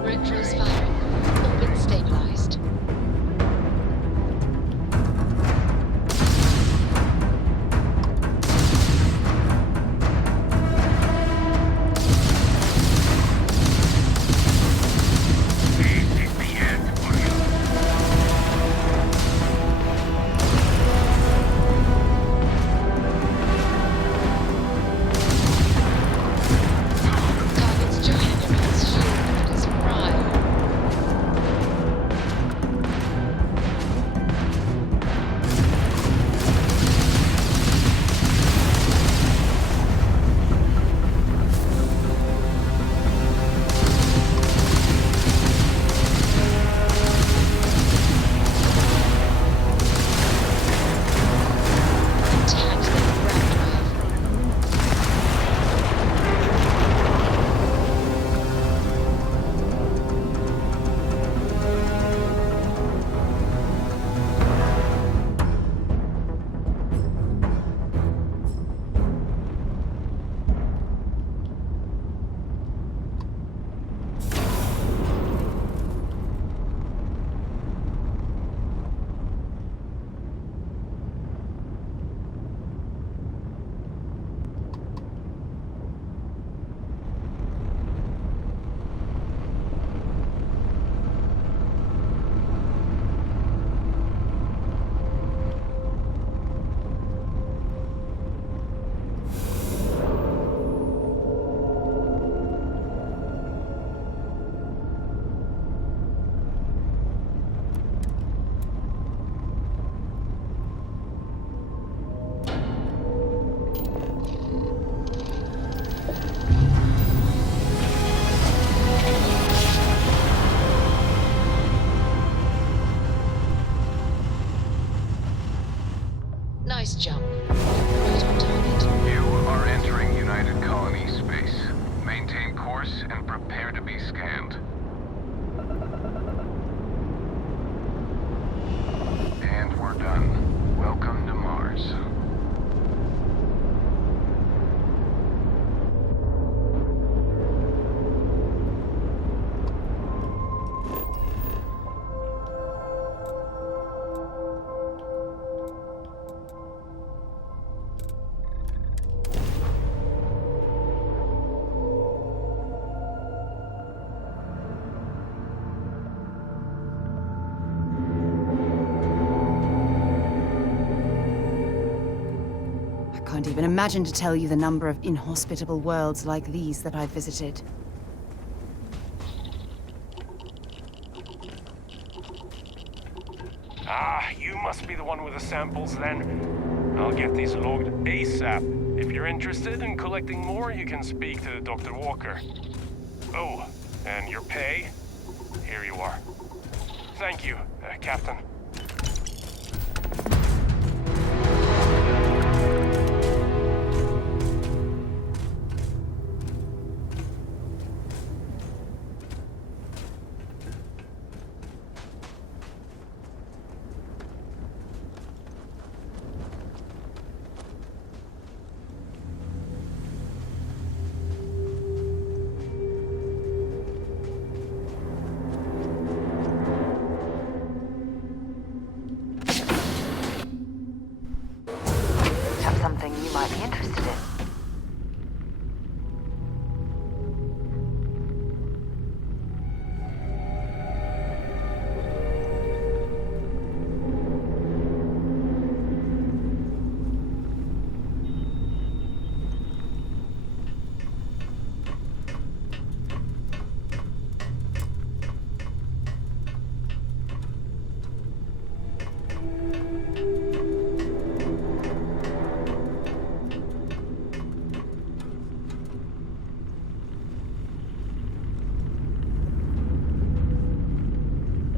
Reactor's firing. Orbit stabilized. Target's joining him as shield is fried. Nice jump. Right on target. You are entering United Colony space. Maintain course and prepare to be scanned. And we're done. Welcome to Mars. I can't even imagine to tell you the number of inhospitable worlds like these that I've visited. Ah, you must be the one with the samples then. I'll get these logged ASAP. If you're interested in collecting more, you can speak to Dr. Walker. Oh, and your pay? Here you are. Thank you, Captain. Have something you might be interested in.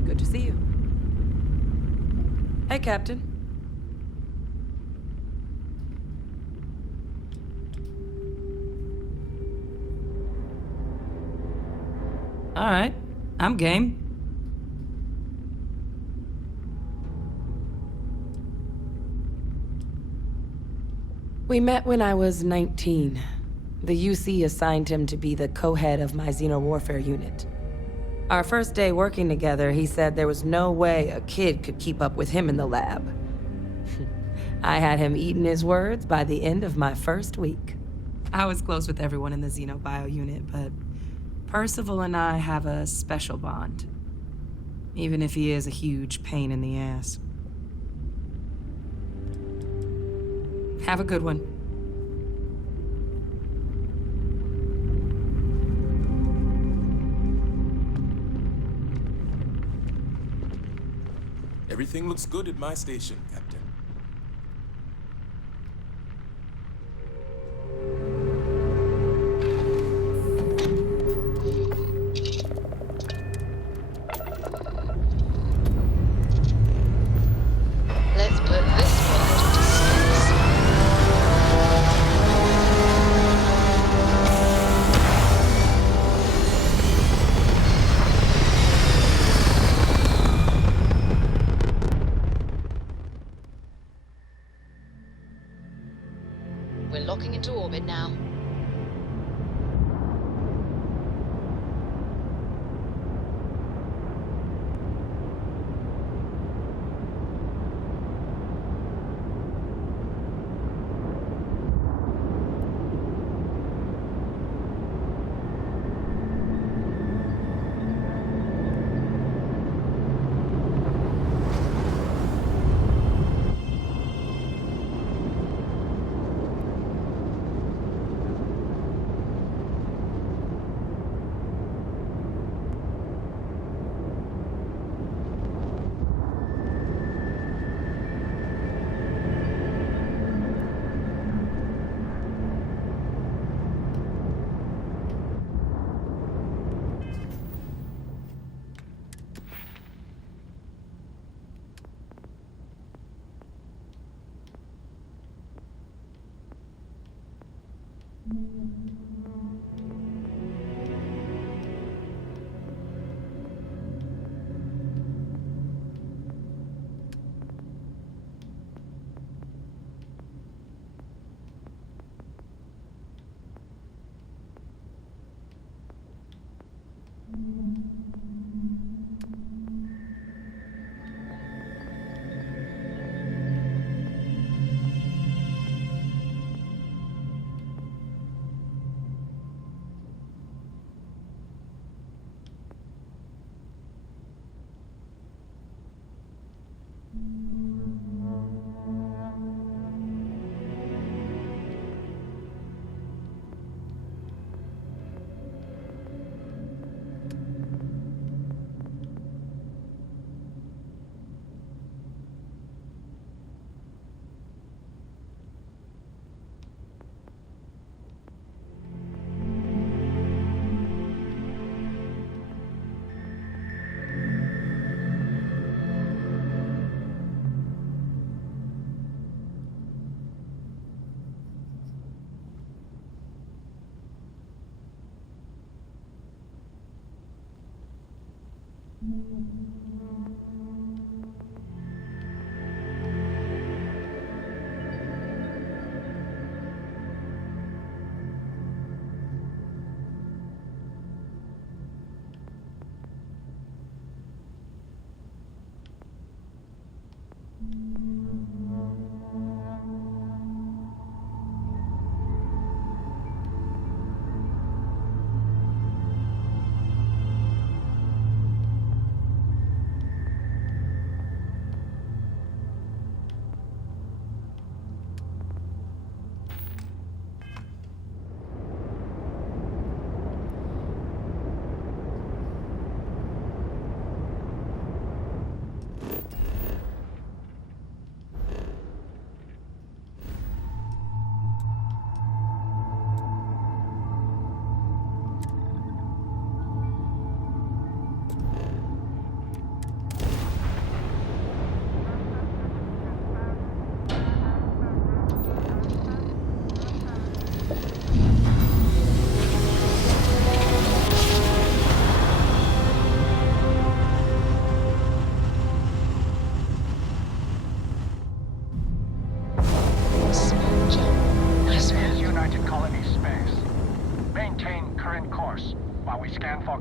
Good to see you. Hey, Captain. All right, I'm game. We met when I was 19. The UC assigned him to be the co-head of my xeno-warfare unit. Our first day working together, he said there was no way a kid could keep up with him in the lab. I had him eating his words by the end of my first week. I was close with everyone in the xenobio unit, but Percival and I have a special bond. Even if he is a huge pain in the ass. Have a good one. Everything looks good at my station, Captain. Let's put this world to sleep.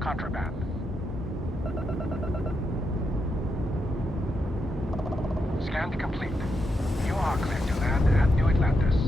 contraband. Scan complete. You are clear to land at New Atlantis.